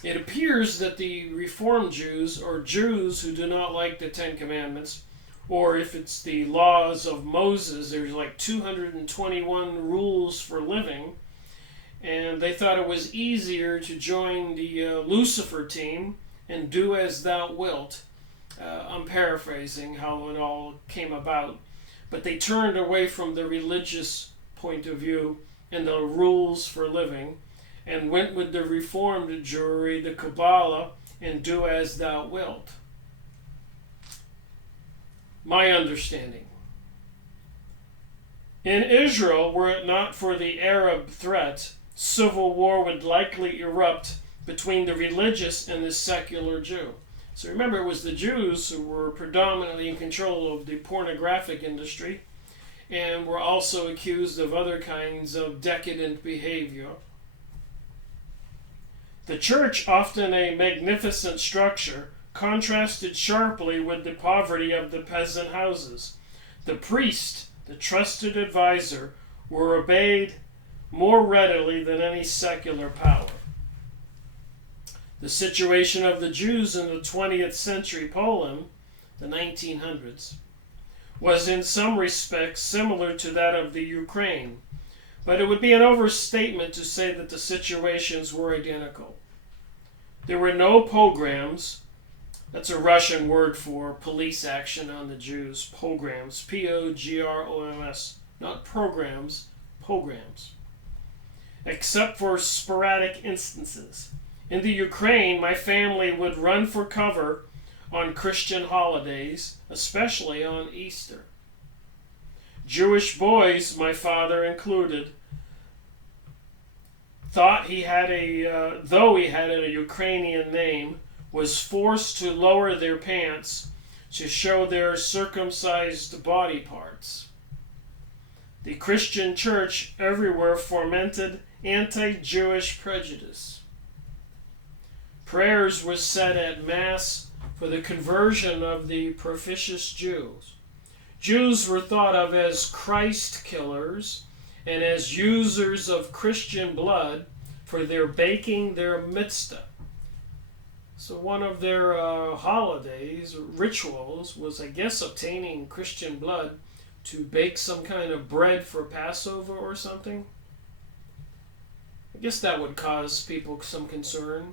It appears that the Reformed Jews, or Jews who do not like the Ten Commandments, or if it's the laws of Moses, there's like 221 rules for living, and they thought it was easier to join the Lucifer team and do as thou wilt. I'm paraphrasing how it all came about. But they turned away from the religious point of view and the rules for living and went with the Reformed Jewry, the Kabbalah, and do as thou wilt. my understanding. In Israel, were it not for the Arab threat, civil war would likely erupt between the religious and the secular Jew. So remember, it was the Jews who were predominantly in control of the pornographic industry and were also accused of other kinds of decadent behavior. The church, often a magnificent structure, contrasted sharply with the poverty of the peasant houses. The priest, the trusted advisor, were obeyed more readily than any secular power. The situation of the Jews in the 20th century Poland, the 1900s, was in some respects similar to that of the Ukraine, but it would be an overstatement to say that the situations were identical. There were no pogroms. That's a Russian word for police action on the Jews. Pogroms, P-O-G-R-O-M-S, not programs, pogroms, except for sporadic instances. In the Ukraine, my family would run for cover on Christian holidays, especially on Easter. Jewish boys, my father included, thought he had though he had a Ukrainian name, was forced to lower their pants to show their circumcised body parts. The Christian church everywhere fomented anti-Jewish prejudice. Prayers were said at Mass for the conversion of the propitious Jews. Jews were thought of as Christ killers and as users of Christian blood for their baking their mitzvah. So one of their holidays, rituals, was, I guess, obtaining Christian blood to bake some kind of bread for Passover or something. I guess that would cause people some concern.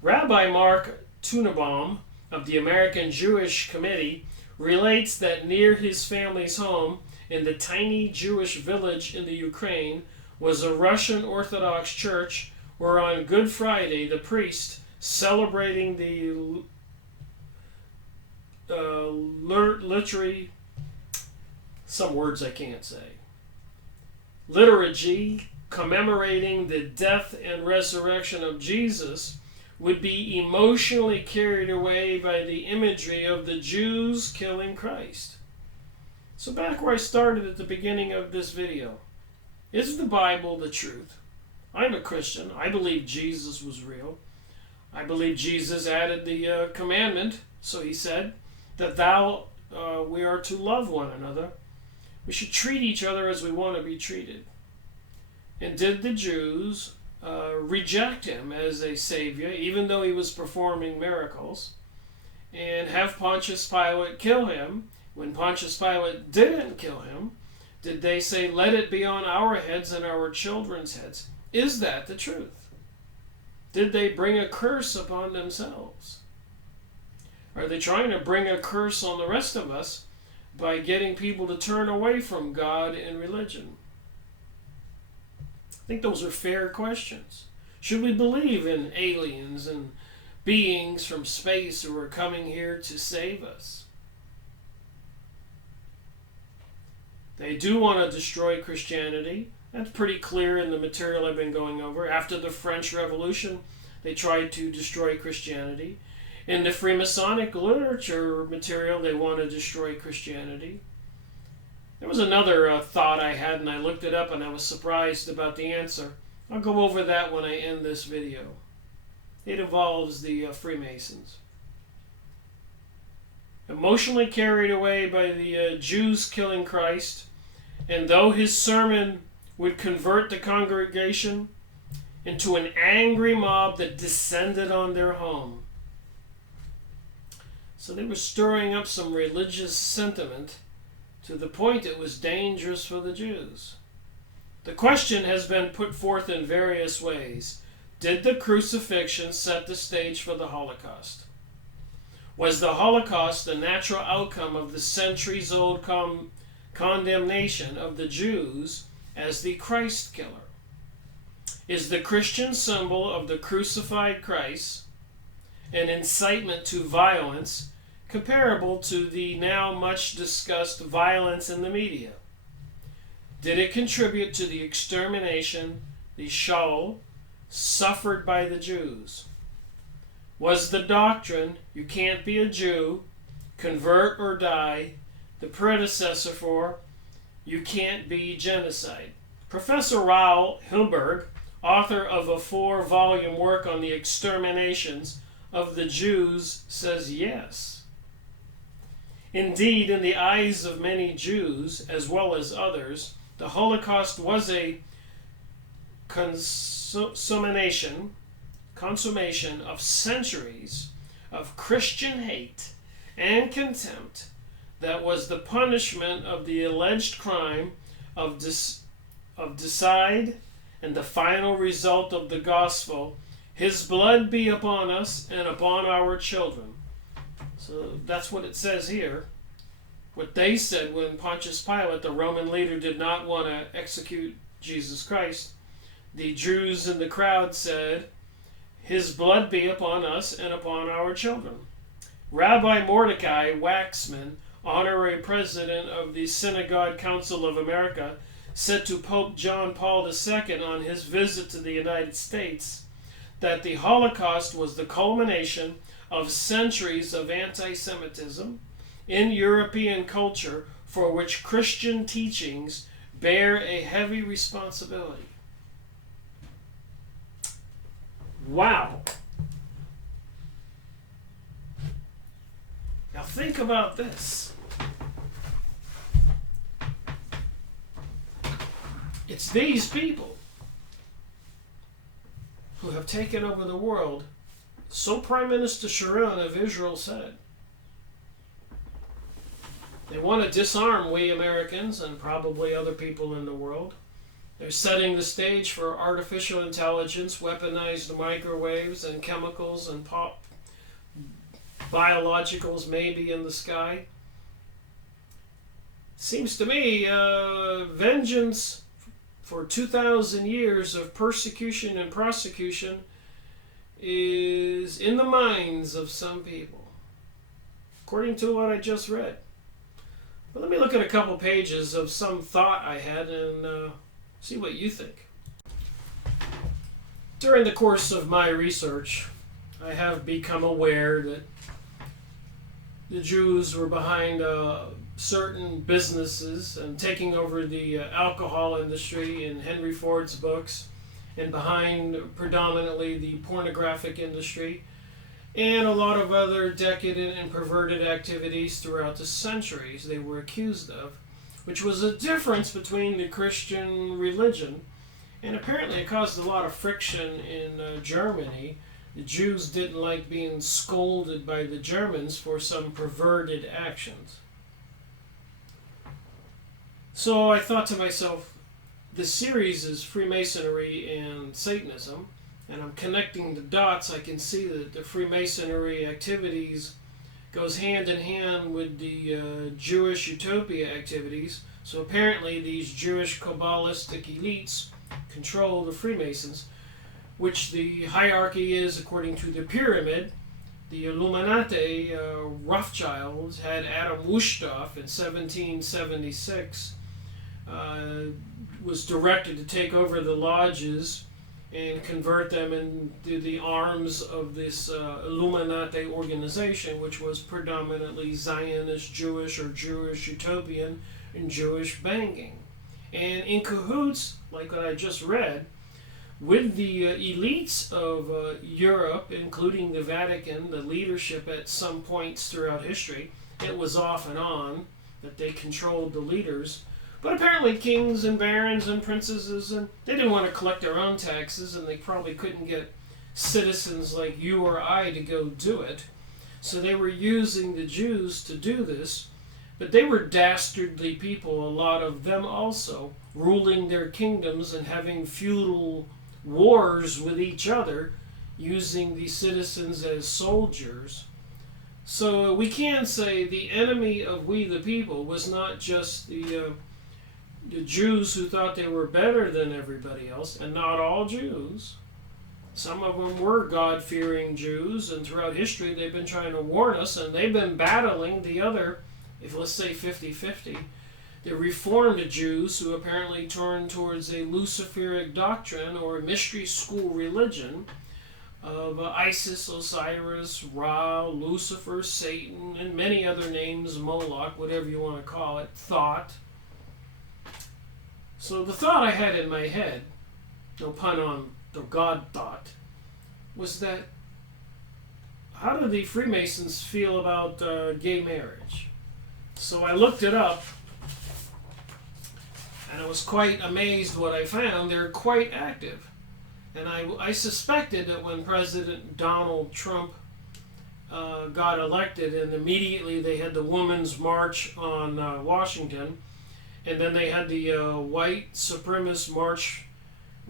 Rabbi Mark Tunebaum of the American Jewish Committee relates that near his family's home in the tiny Jewish village in the Ukraine was a Russian Orthodox church where on Good Friday the priest celebrating the liturgy, some words I can't say, liturgy commemorating the death and resurrection of Jesus would be emotionally carried away by the imagery of the Jews killing Christ. So back where I started at the beginning of this video, is the Bible the truth? I'm a Christian. I believe Jesus was real. I believe Jesus added the commandment, so he said, that we are to love one another. We should treat each other as we want to be treated. And did the Jews reject him as a savior, even though he was performing miracles, and have Pontius Pilate kill him? When Pontius Pilate didn't kill him, did they say, let it be on our heads and our children's heads? Is that the truth? Did they bring a curse upon themselves? Are they trying to bring a curse on the rest of us by getting people to turn away from God and religion? I think those are fair questions. Should we believe in aliens and beings from space who are coming here to save us? They do want to destroy Christianity. That's pretty clear in the material I've been going over. After the French Revolution, they tried to destroy Christianity. In the Freemasonic literature material, they want to destroy Christianity. There was another thought I had, and I looked it up, and I was surprised about the answer. I'll go over that when I end this video. It involves the Freemasons. Emotionally carried away by the Jews killing Christ, and though his sermon would convert the congregation into an angry mob that descended on their home. So they were stirring up some religious sentiment to the point it was dangerous for the Jews. The question has been put forth in various ways. Did the crucifixion set the stage for the Holocaust? Was the Holocaust the natural outcome of the centuries-old condemnation of the Jews as the Christ killer? Is the Christian symbol of the crucified Christ an incitement to violence comparable to the now much discussed violence in the media? Did it contribute to the extermination, the Sheol, suffered by the Jews? Was the doctrine, you can't be a Jew, convert or die, the predecessor for, you can't be genocide? Professor Raoul Hilberg, author of a 4-volume work on the exterminations of the Jews, says yes. Indeed, in the eyes of many Jews, as well as others, the Holocaust was a consummation of centuries of Christian hate and contempt that was the punishment of the alleged crime of decide and the final result of the gospel, his blood be upon us and upon our children. So that's what it says here. What they said when Pontius Pilate, the Roman leader, did not want to execute Jesus Christ, the Jews in the crowd said, his blood be upon us and upon our children. Rabbi Mordecai Waxman, honorary president of the Synod Council of America, said to Pope John Paul II on his visit to the United States that the Holocaust was the culmination of centuries of anti-Semitism in European culture for which Christian teachings bear a heavy responsibility. Wow. Now think about this. It's these people who have taken over the world, so Prime Minister Sharon of Israel said. They want to disarm we Americans and probably other people in the world. They're setting the stage for artificial intelligence, weaponized microwaves and chemicals and biologicals maybe in the sky. Seems to me vengeance for 2,000 years of persecution and prosecution is in the minds of some people, according to what I just read. But let me look at a couple pages of some thought I had and see what you think. During the course of my research, I have become aware that the Jews were behind certain businesses and taking over the alcohol industry in Henry Ford's books, and behind predominantly the pornographic industry and a lot of other decadent and perverted activities throughout the centuries they were accused of, which was a difference between the Christian religion, and apparently it caused a lot of friction in Germany. The Jews didn't like being scolded by the Germans for some perverted actions. So I thought to myself, this series is Freemasonry and Satanism, and I'm connecting the dots. I can see that the Freemasonry activities goes hand in hand with the Jewish utopia activities. So apparently these Jewish Kabbalistic elites control the Freemasons, which the hierarchy is according to the pyramid. The Illuminati, Rothschilds, had Adam Wusthof in 1776, was directed to take over the lodges and convert them into the arms of this Illuminati organization, which was predominantly Zionist Jewish or Jewish utopian and Jewish banking. And in cahoots, like what I just read, with the elites of Europe, including the Vatican, the leadership at some points throughout history, it was off and on that they controlled the leaders. But apparently kings and barons and princesses, and they didn't want to collect their own taxes, and they probably couldn't get citizens like you or I to go do it. So they were using the Jews to do this, but they were dastardly people, a lot of them also, ruling their kingdoms and having feudal wars with each other, using the citizens as soldiers. So we can say the enemy of we the people was not just the Jews who thought they were better than everybody else, and not all Jews. Some of them were God-fearing Jews, and throughout history they've been trying to warn us, and they've been battling the other, if let's say 50-50, the Reformed Jews who apparently turned towards a Luciferic doctrine or a mystery school religion of Isis, Osiris, Ra, Lucifer, Satan, and many other names, Moloch, whatever you want to call it, thought. So the thought I had in my head, no pun on the God thought, was that how do the Freemasons feel about gay marriage? So I looked it up, and I was quite amazed what I found. They're quite active. And I suspected that when President Donald Trump got elected, and immediately they had the Women's March on Washington, and then they had the white supremacist march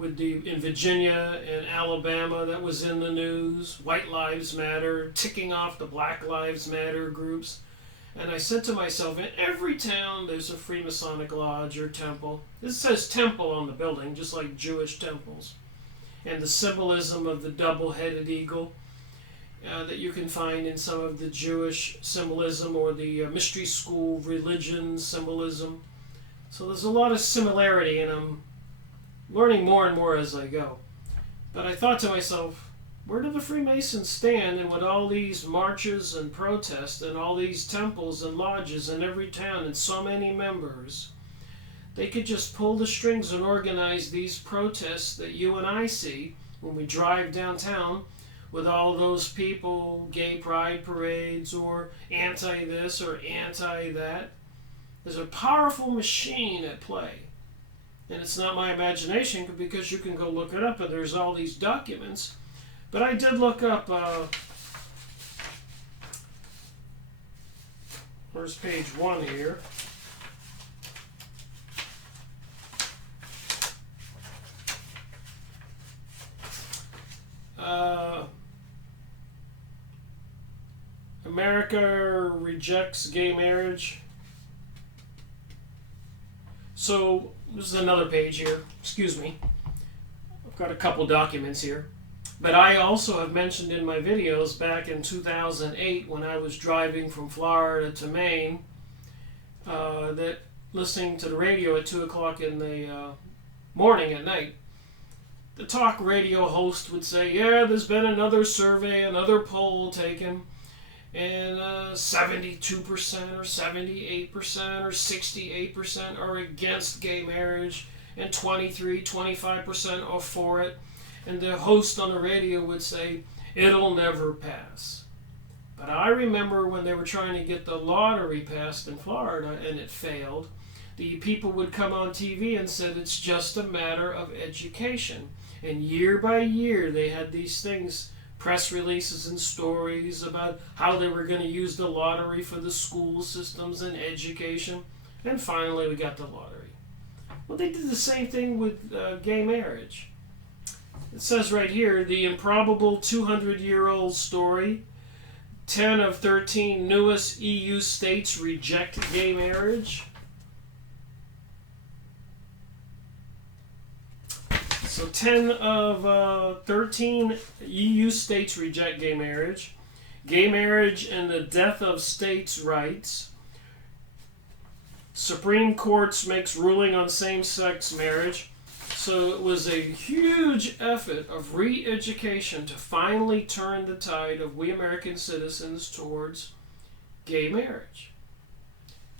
in Virginia and Alabama that was in the news, White Lives Matter, ticking off the Black Lives Matter groups. And I said to myself, in every town there's a Freemasonic lodge or temple. This says temple on the building, just like Jewish temples. And the symbolism of the double-headed eagle that you can find in some of the Jewish symbolism or the mystery school religion symbolism. So there's a lot of similarity, and I'm learning more and more as I go. But I thought to myself, where do the Freemasons stand in with all these marches and protests and all these temples and lodges in every town and so many members? They could just pull the strings and organize these protests that you and I see when we drive downtown with all those people, gay pride parades or anti-this or anti-that. There's a powerful machine at play. And it's not my imagination, because you can go look it up and there's all these documents. But I did look up, where's page 1 here? America rejects gay marriage. So, this is another page here. Excuse me. I've got a couple documents here. But I also have mentioned in my videos back in 2008 when I was driving from Florida to Maine that listening to the radio at 2 o'clock in the morning at night, the talk radio host would say, yeah, there's been another survey, another poll taken, and 72% or 78% or 68% are against gay marriage, and 25% are for it. And the host on the radio would say, it'll never pass. But I remember when they were trying to get the lottery passed in Florida and it failed, the people would come on TV and said it's just a matter of education. And year by year they had these things, press releases and stories about how they were going to use the lottery for the school systems and education. And finally we got the lottery. Well, they did the same thing with gay marriage. It says right here, the improbable 200-year-old story, 10 of 13 newest EU states reject gay marriage. So 10 of 13 EU states reject gay marriage. Gay marriage and the death of states' rights. Supreme Court makes ruling on same-sex marriage. So it was a huge effort of re-education to finally turn the tide of we American citizens towards gay marriage.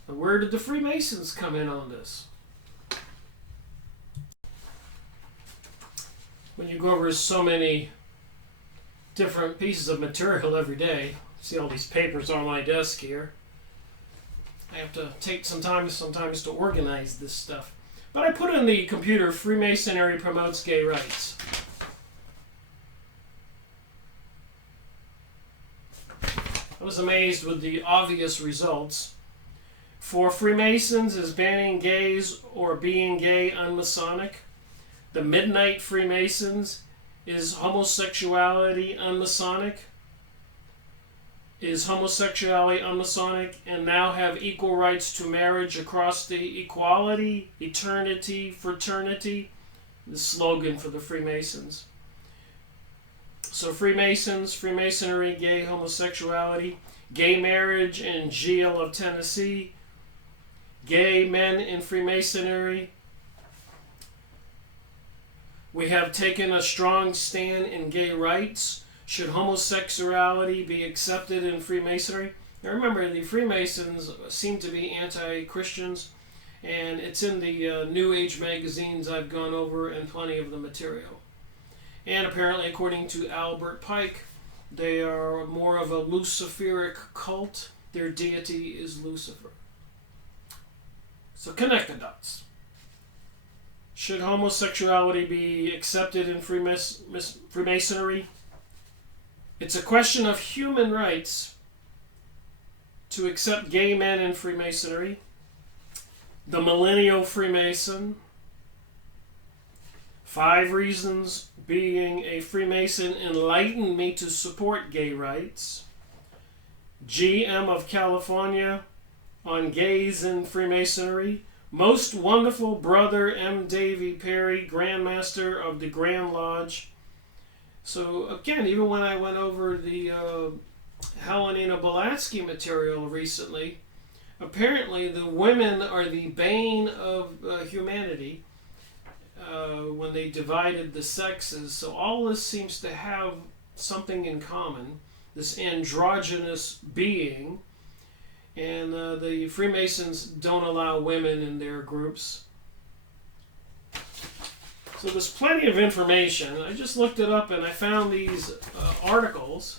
And where did the Freemasons come in on this? When you go over so many different pieces of material every day, see all these papers on my desk here, I have to take some time sometimes to organize this stuff. But I put in the computer, Freemasonry promotes gay rights. I was amazed with the obvious results. For Freemasons, is banning gays or being gay unmasonic? The Midnight Freemasons, is homosexuality unmasonic? Is homosexuality unmasonic and now have equal rights to marriage across the equality, eternity, fraternity? The slogan for the Freemasons. So Freemasons, Freemasonry, gay homosexuality, gay marriage in Jail of Tennessee, gay men in Freemasonry. We have taken a strong stand in gay rights. Should homosexuality be accepted in Freemasonry? Now remember, the Freemasons seem to be anti-Christians, and it's in the New Age magazines I've gone over and plenty of the material. And apparently, according to Albert Pike, they are more of a Luciferic cult. Their deity is Lucifer. So connect the dots. Should homosexuality be accepted in Freemasonry? It's a question of human rights to accept gay men in Freemasonry. The Millennial Freemason. 5 reasons being a Freemason enlightened me to support gay rights. GM of California on gays in Freemasonry. Most Wonderful Brother M. Davy Perry, Grandmaster of the Grand Lodge. So again, even when I went over the Helena Blavatsky material recently, apparently the women are the bane of humanity when they divided the sexes. So all this seems to have something in common, this androgynous being. And the Freemasons don't allow women in their groups. So there's plenty of information. I just looked it up and I found these articles.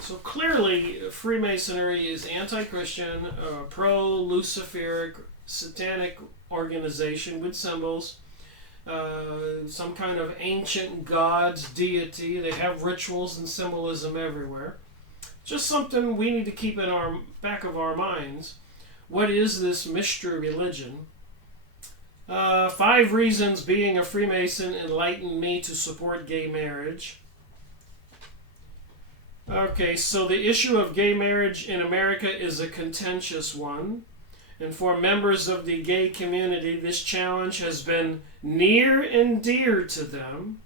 So clearly, Freemasonry is anti-Christian, pro-Luciferic, satanic organization with symbols. Some kind of ancient god's deity. They have rituals and symbolism everywhere. Just something we need to keep in our back of our minds. What is this mystery religion? 5 reasons being a Freemason enlightened me to support gay marriage. Okay, so the issue of gay marriage in America is a contentious one. And for members of the gay community, this challenge has been near and dear to them.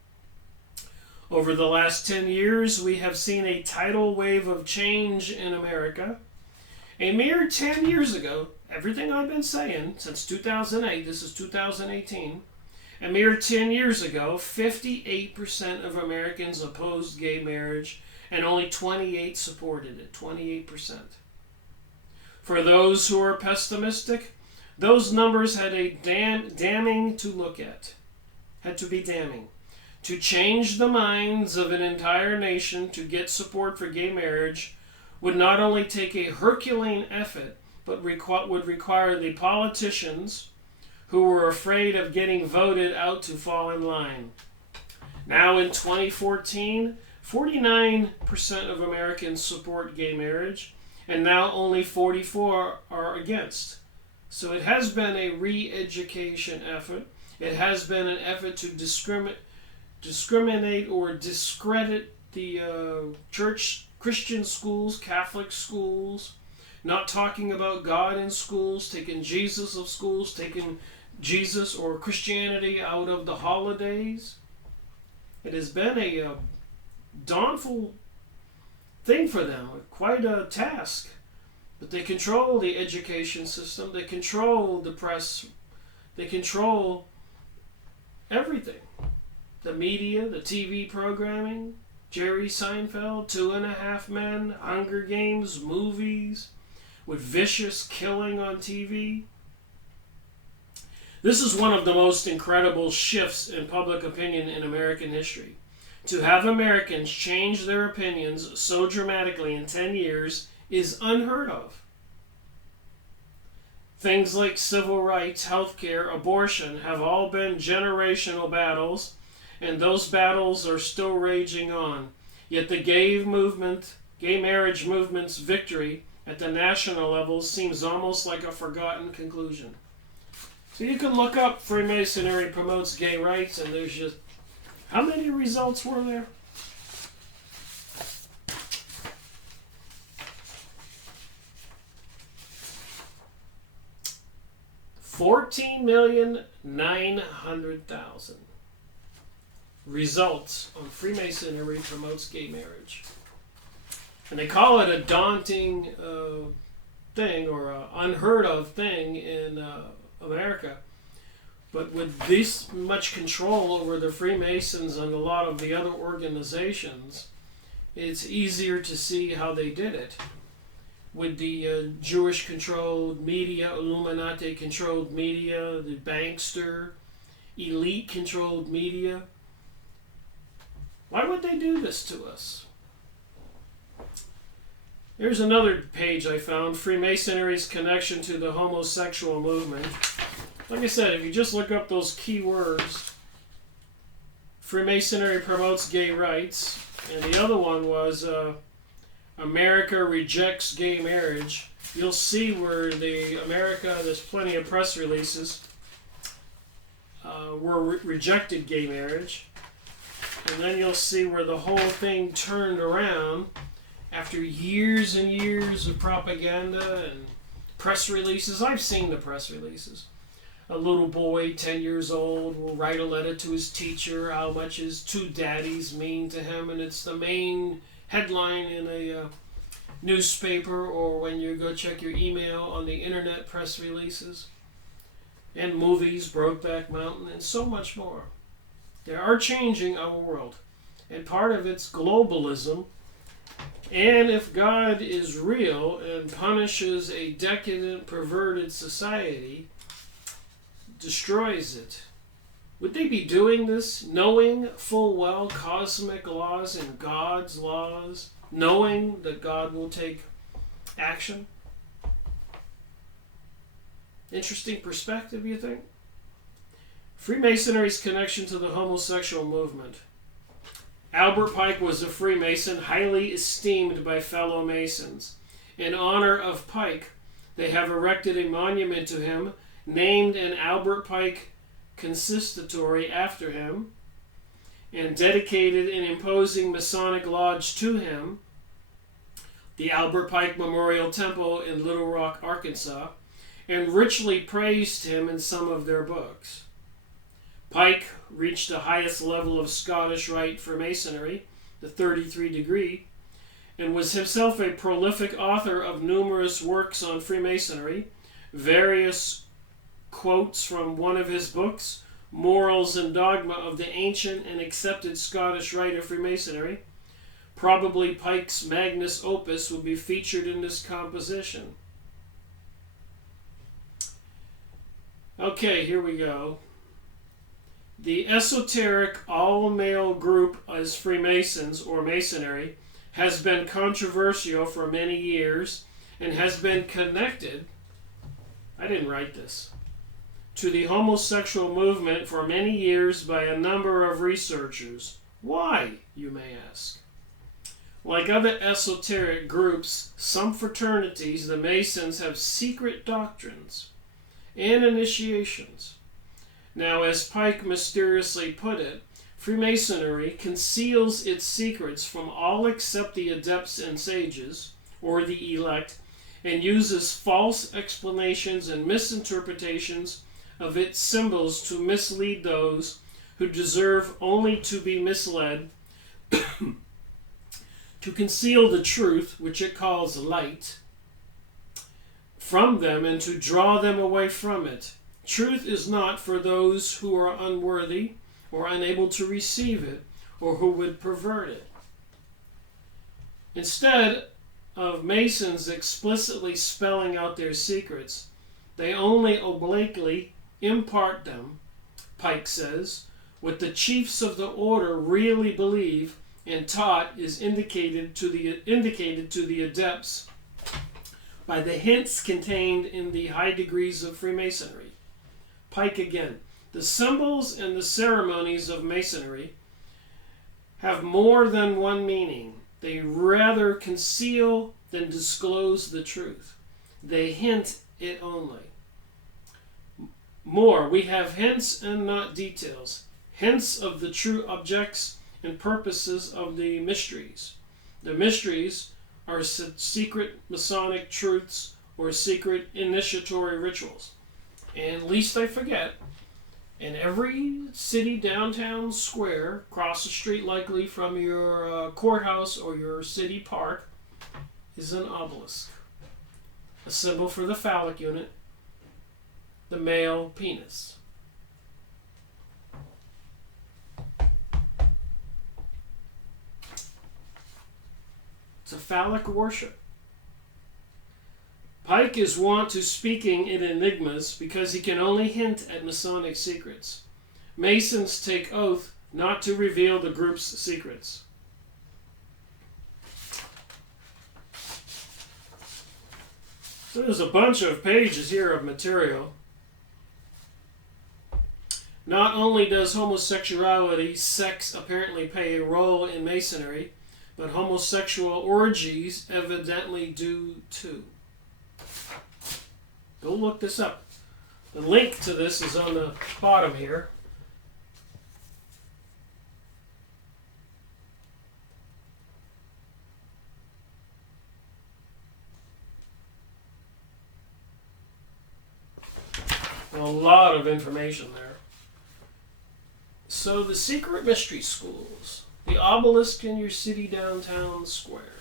Over the last 10 years, we have seen a tidal wave of change in America. A mere 10 years ago, everything I've been saying since 2008, this is 2018, a mere 10 years ago, 58% of Americans opposed gay marriage and only 28% supported it, 28%. For those who are pessimistic, those numbers had a damning to look at. Had to be damning. To change the minds of an entire nation to get support for gay marriage would not only take a Herculean effort, but would require the politicians who were afraid of getting voted out to fall in line. Now in 2014, 49% of Americans support gay marriage, and now only 44 are against. So it has been a re-education effort. It has been an effort to discriminate or discredit the Christian schools, Catholic schools, not talking about God in schools, taking Jesus of schools, taking Jesus or Christianity out of the holidays. It has been a daunting thing for them, quite a task. But they control the education system, they control the press, they control everything. The media, the TV programming, Jerry Seinfeld, 2.5 Men, Hunger Games, movies, with vicious killing on TV. This is one of the most incredible shifts in public opinion in American history. To have Americans change their opinions so dramatically in 10 years is unheard of. Things like civil rights, healthcare, abortion have all been generational battles, and those battles are still raging on. Yet the gay marriage movement's victory at the national level seems almost like a forgotten conclusion. So you can look up Freemasonry promotes gay rights, and there's just, how many results were there? 14,900,000 results on Freemasonry promotes gay marriage. And they call it a daunting thing, or an unheard of thing in America. But with this much control over the Freemasons and a lot of the other organizations, it's easier to see how they did it. With the Jewish-controlled media, Illuminati-controlled media, the bankster, elite-controlled media. Why would they do this to us? Here's another page I found, Freemasonry's connection to the homosexual movement. Like I said, if you just look up those keywords, Freemasonry promotes gay rights, and the other one was America rejects gay marriage. You'll see where there's plenty of press releases, rejected gay marriage. And then you'll see where the whole thing turned around after years and years of propaganda and press releases. I've seen the press releases. A little boy, 10 years old, will write a letter to his teacher how much his two daddies mean to him, and it's the main headline in a newspaper, or when you go check your email on the internet, press releases. And movies, Brokeback Mountain, and so much more. They are changing our world, and part of it's globalism. And if God is real and punishes a decadent, perverted society, destroys it, would they be doing this knowing full well cosmic laws and God's laws, knowing that God will take action? Interesting perspective, you think? Freemasonry's connection to the homosexual movement. Albert Pike was a Freemason, highly esteemed by fellow Masons. In honor of Pike, they have erected a monument to him, named an Albert Pike consistory after him, and dedicated an imposing Masonic lodge to him, the Albert Pike Memorial Temple in Little Rock, Arkansas, and richly praised him in some of their books. Pike reached the highest level of Scottish Rite Freemasonry, the 33 degree, and was himself a prolific author of numerous works on Freemasonry. Various quotes from one of his books, Morals and Dogma of the Ancient and Accepted Scottish Rite of Freemasonry. Probably Pike's magnus opus will be featured in this composition. Okay, here we go. The esoteric all-male group as Freemasons, or Masonry, has been controversial for many years and has been connected, I didn't write this, to the homosexual movement for many years by a number of researchers. Why, you may ask? Like other esoteric groups, some fraternities, the Masons, have secret doctrines and initiations. Now, as Pike mysteriously put it, Freemasonry conceals its secrets from all except the adepts and sages, or the elect, and uses false explanations and misinterpretations of its symbols to mislead those who deserve only to be misled, to conceal the truth, which it calls light, from them and to draw them away from it. Truth is not for those who are unworthy or unable to receive it, or who would pervert it. Instead of Masons explicitly spelling out their secrets, they only obliquely impart them, Pike says, what the chiefs of the order really believe and taught is indicated to the adepts by the hints contained in the high degrees of Freemasonry. Pike again. The symbols and the ceremonies of Masonry have more than one meaning. They rather conceal than disclose the truth. They hint it only. More, we have hints and not details. Hints of the true objects and purposes of the mysteries. The mysteries are secret Masonic truths or secret initiatory rituals. And least I forget, in every city downtown square, across the street likely from your courthouse or your city park, is an obelisk. A symbol for the phallic unit, the male penis. It's a phallic worship. Pike is wont to speaking in enigmas because he can only hint at Masonic secrets. Masons take oath not to reveal the group's secrets. So there's a bunch of pages here of material. Not only does homosexuality, sex apparently play a role in Masonry, but homosexual orgies evidently do too. Go look this up. The link to this is on the bottom here. A lot of information there. So the secret mystery schools, the obelisk in your city downtown square,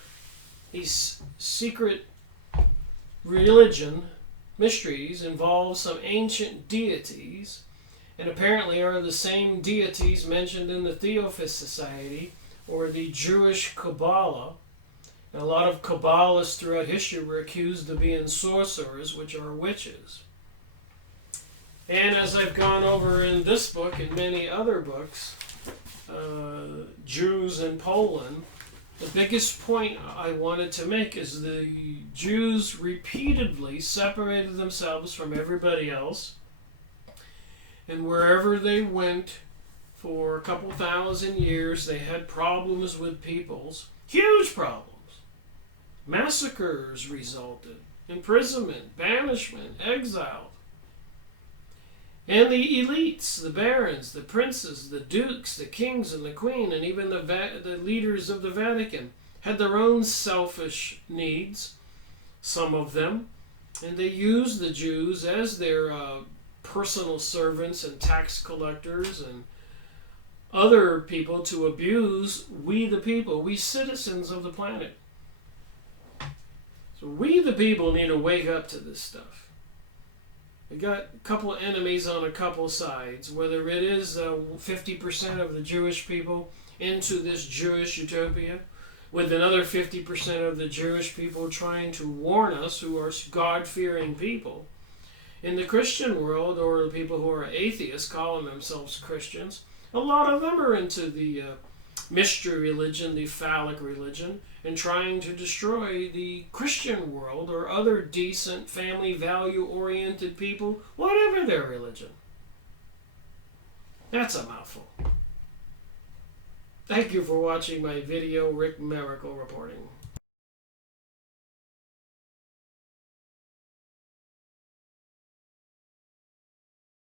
these secret religion mysteries involve some ancient deities, and apparently are the same deities mentioned in the Theosophist Society or the Jewish Kabbalah. And a lot of Kabbalists throughout history were accused of being sorcerers, which are witches. And as I've gone over in this book and many other books, Jews in Poland, the biggest point I wanted to make is the Jews repeatedly separated themselves from everybody else, and wherever they went for a couple thousand years, they had problems with peoples, huge problems. Massacres resulted, imprisonment, banishment, exile. And the elites, the barons, the princes, the dukes, the kings, and the queen, and even the leaders of the Vatican had their own selfish needs, some of them, and they used the Jews as their personal servants and tax collectors and other people to abuse we the people, we citizens of the planet. So we the people need to wake up to this stuff. We got a couple of enemies on a couple sides, whether it is 50% of the Jewish people into this Jewish utopia, with another 50% of the Jewish people trying to warn us, who are God-fearing people. In the Christian world, or the people who are atheists calling themselves Christians, a lot of them are into the mystery religion, the phallic religion, and trying to destroy the Christian world or other decent, family value-oriented people, whatever their religion. That's a mouthful. Thank you for watching my video, Rick Miracle reporting.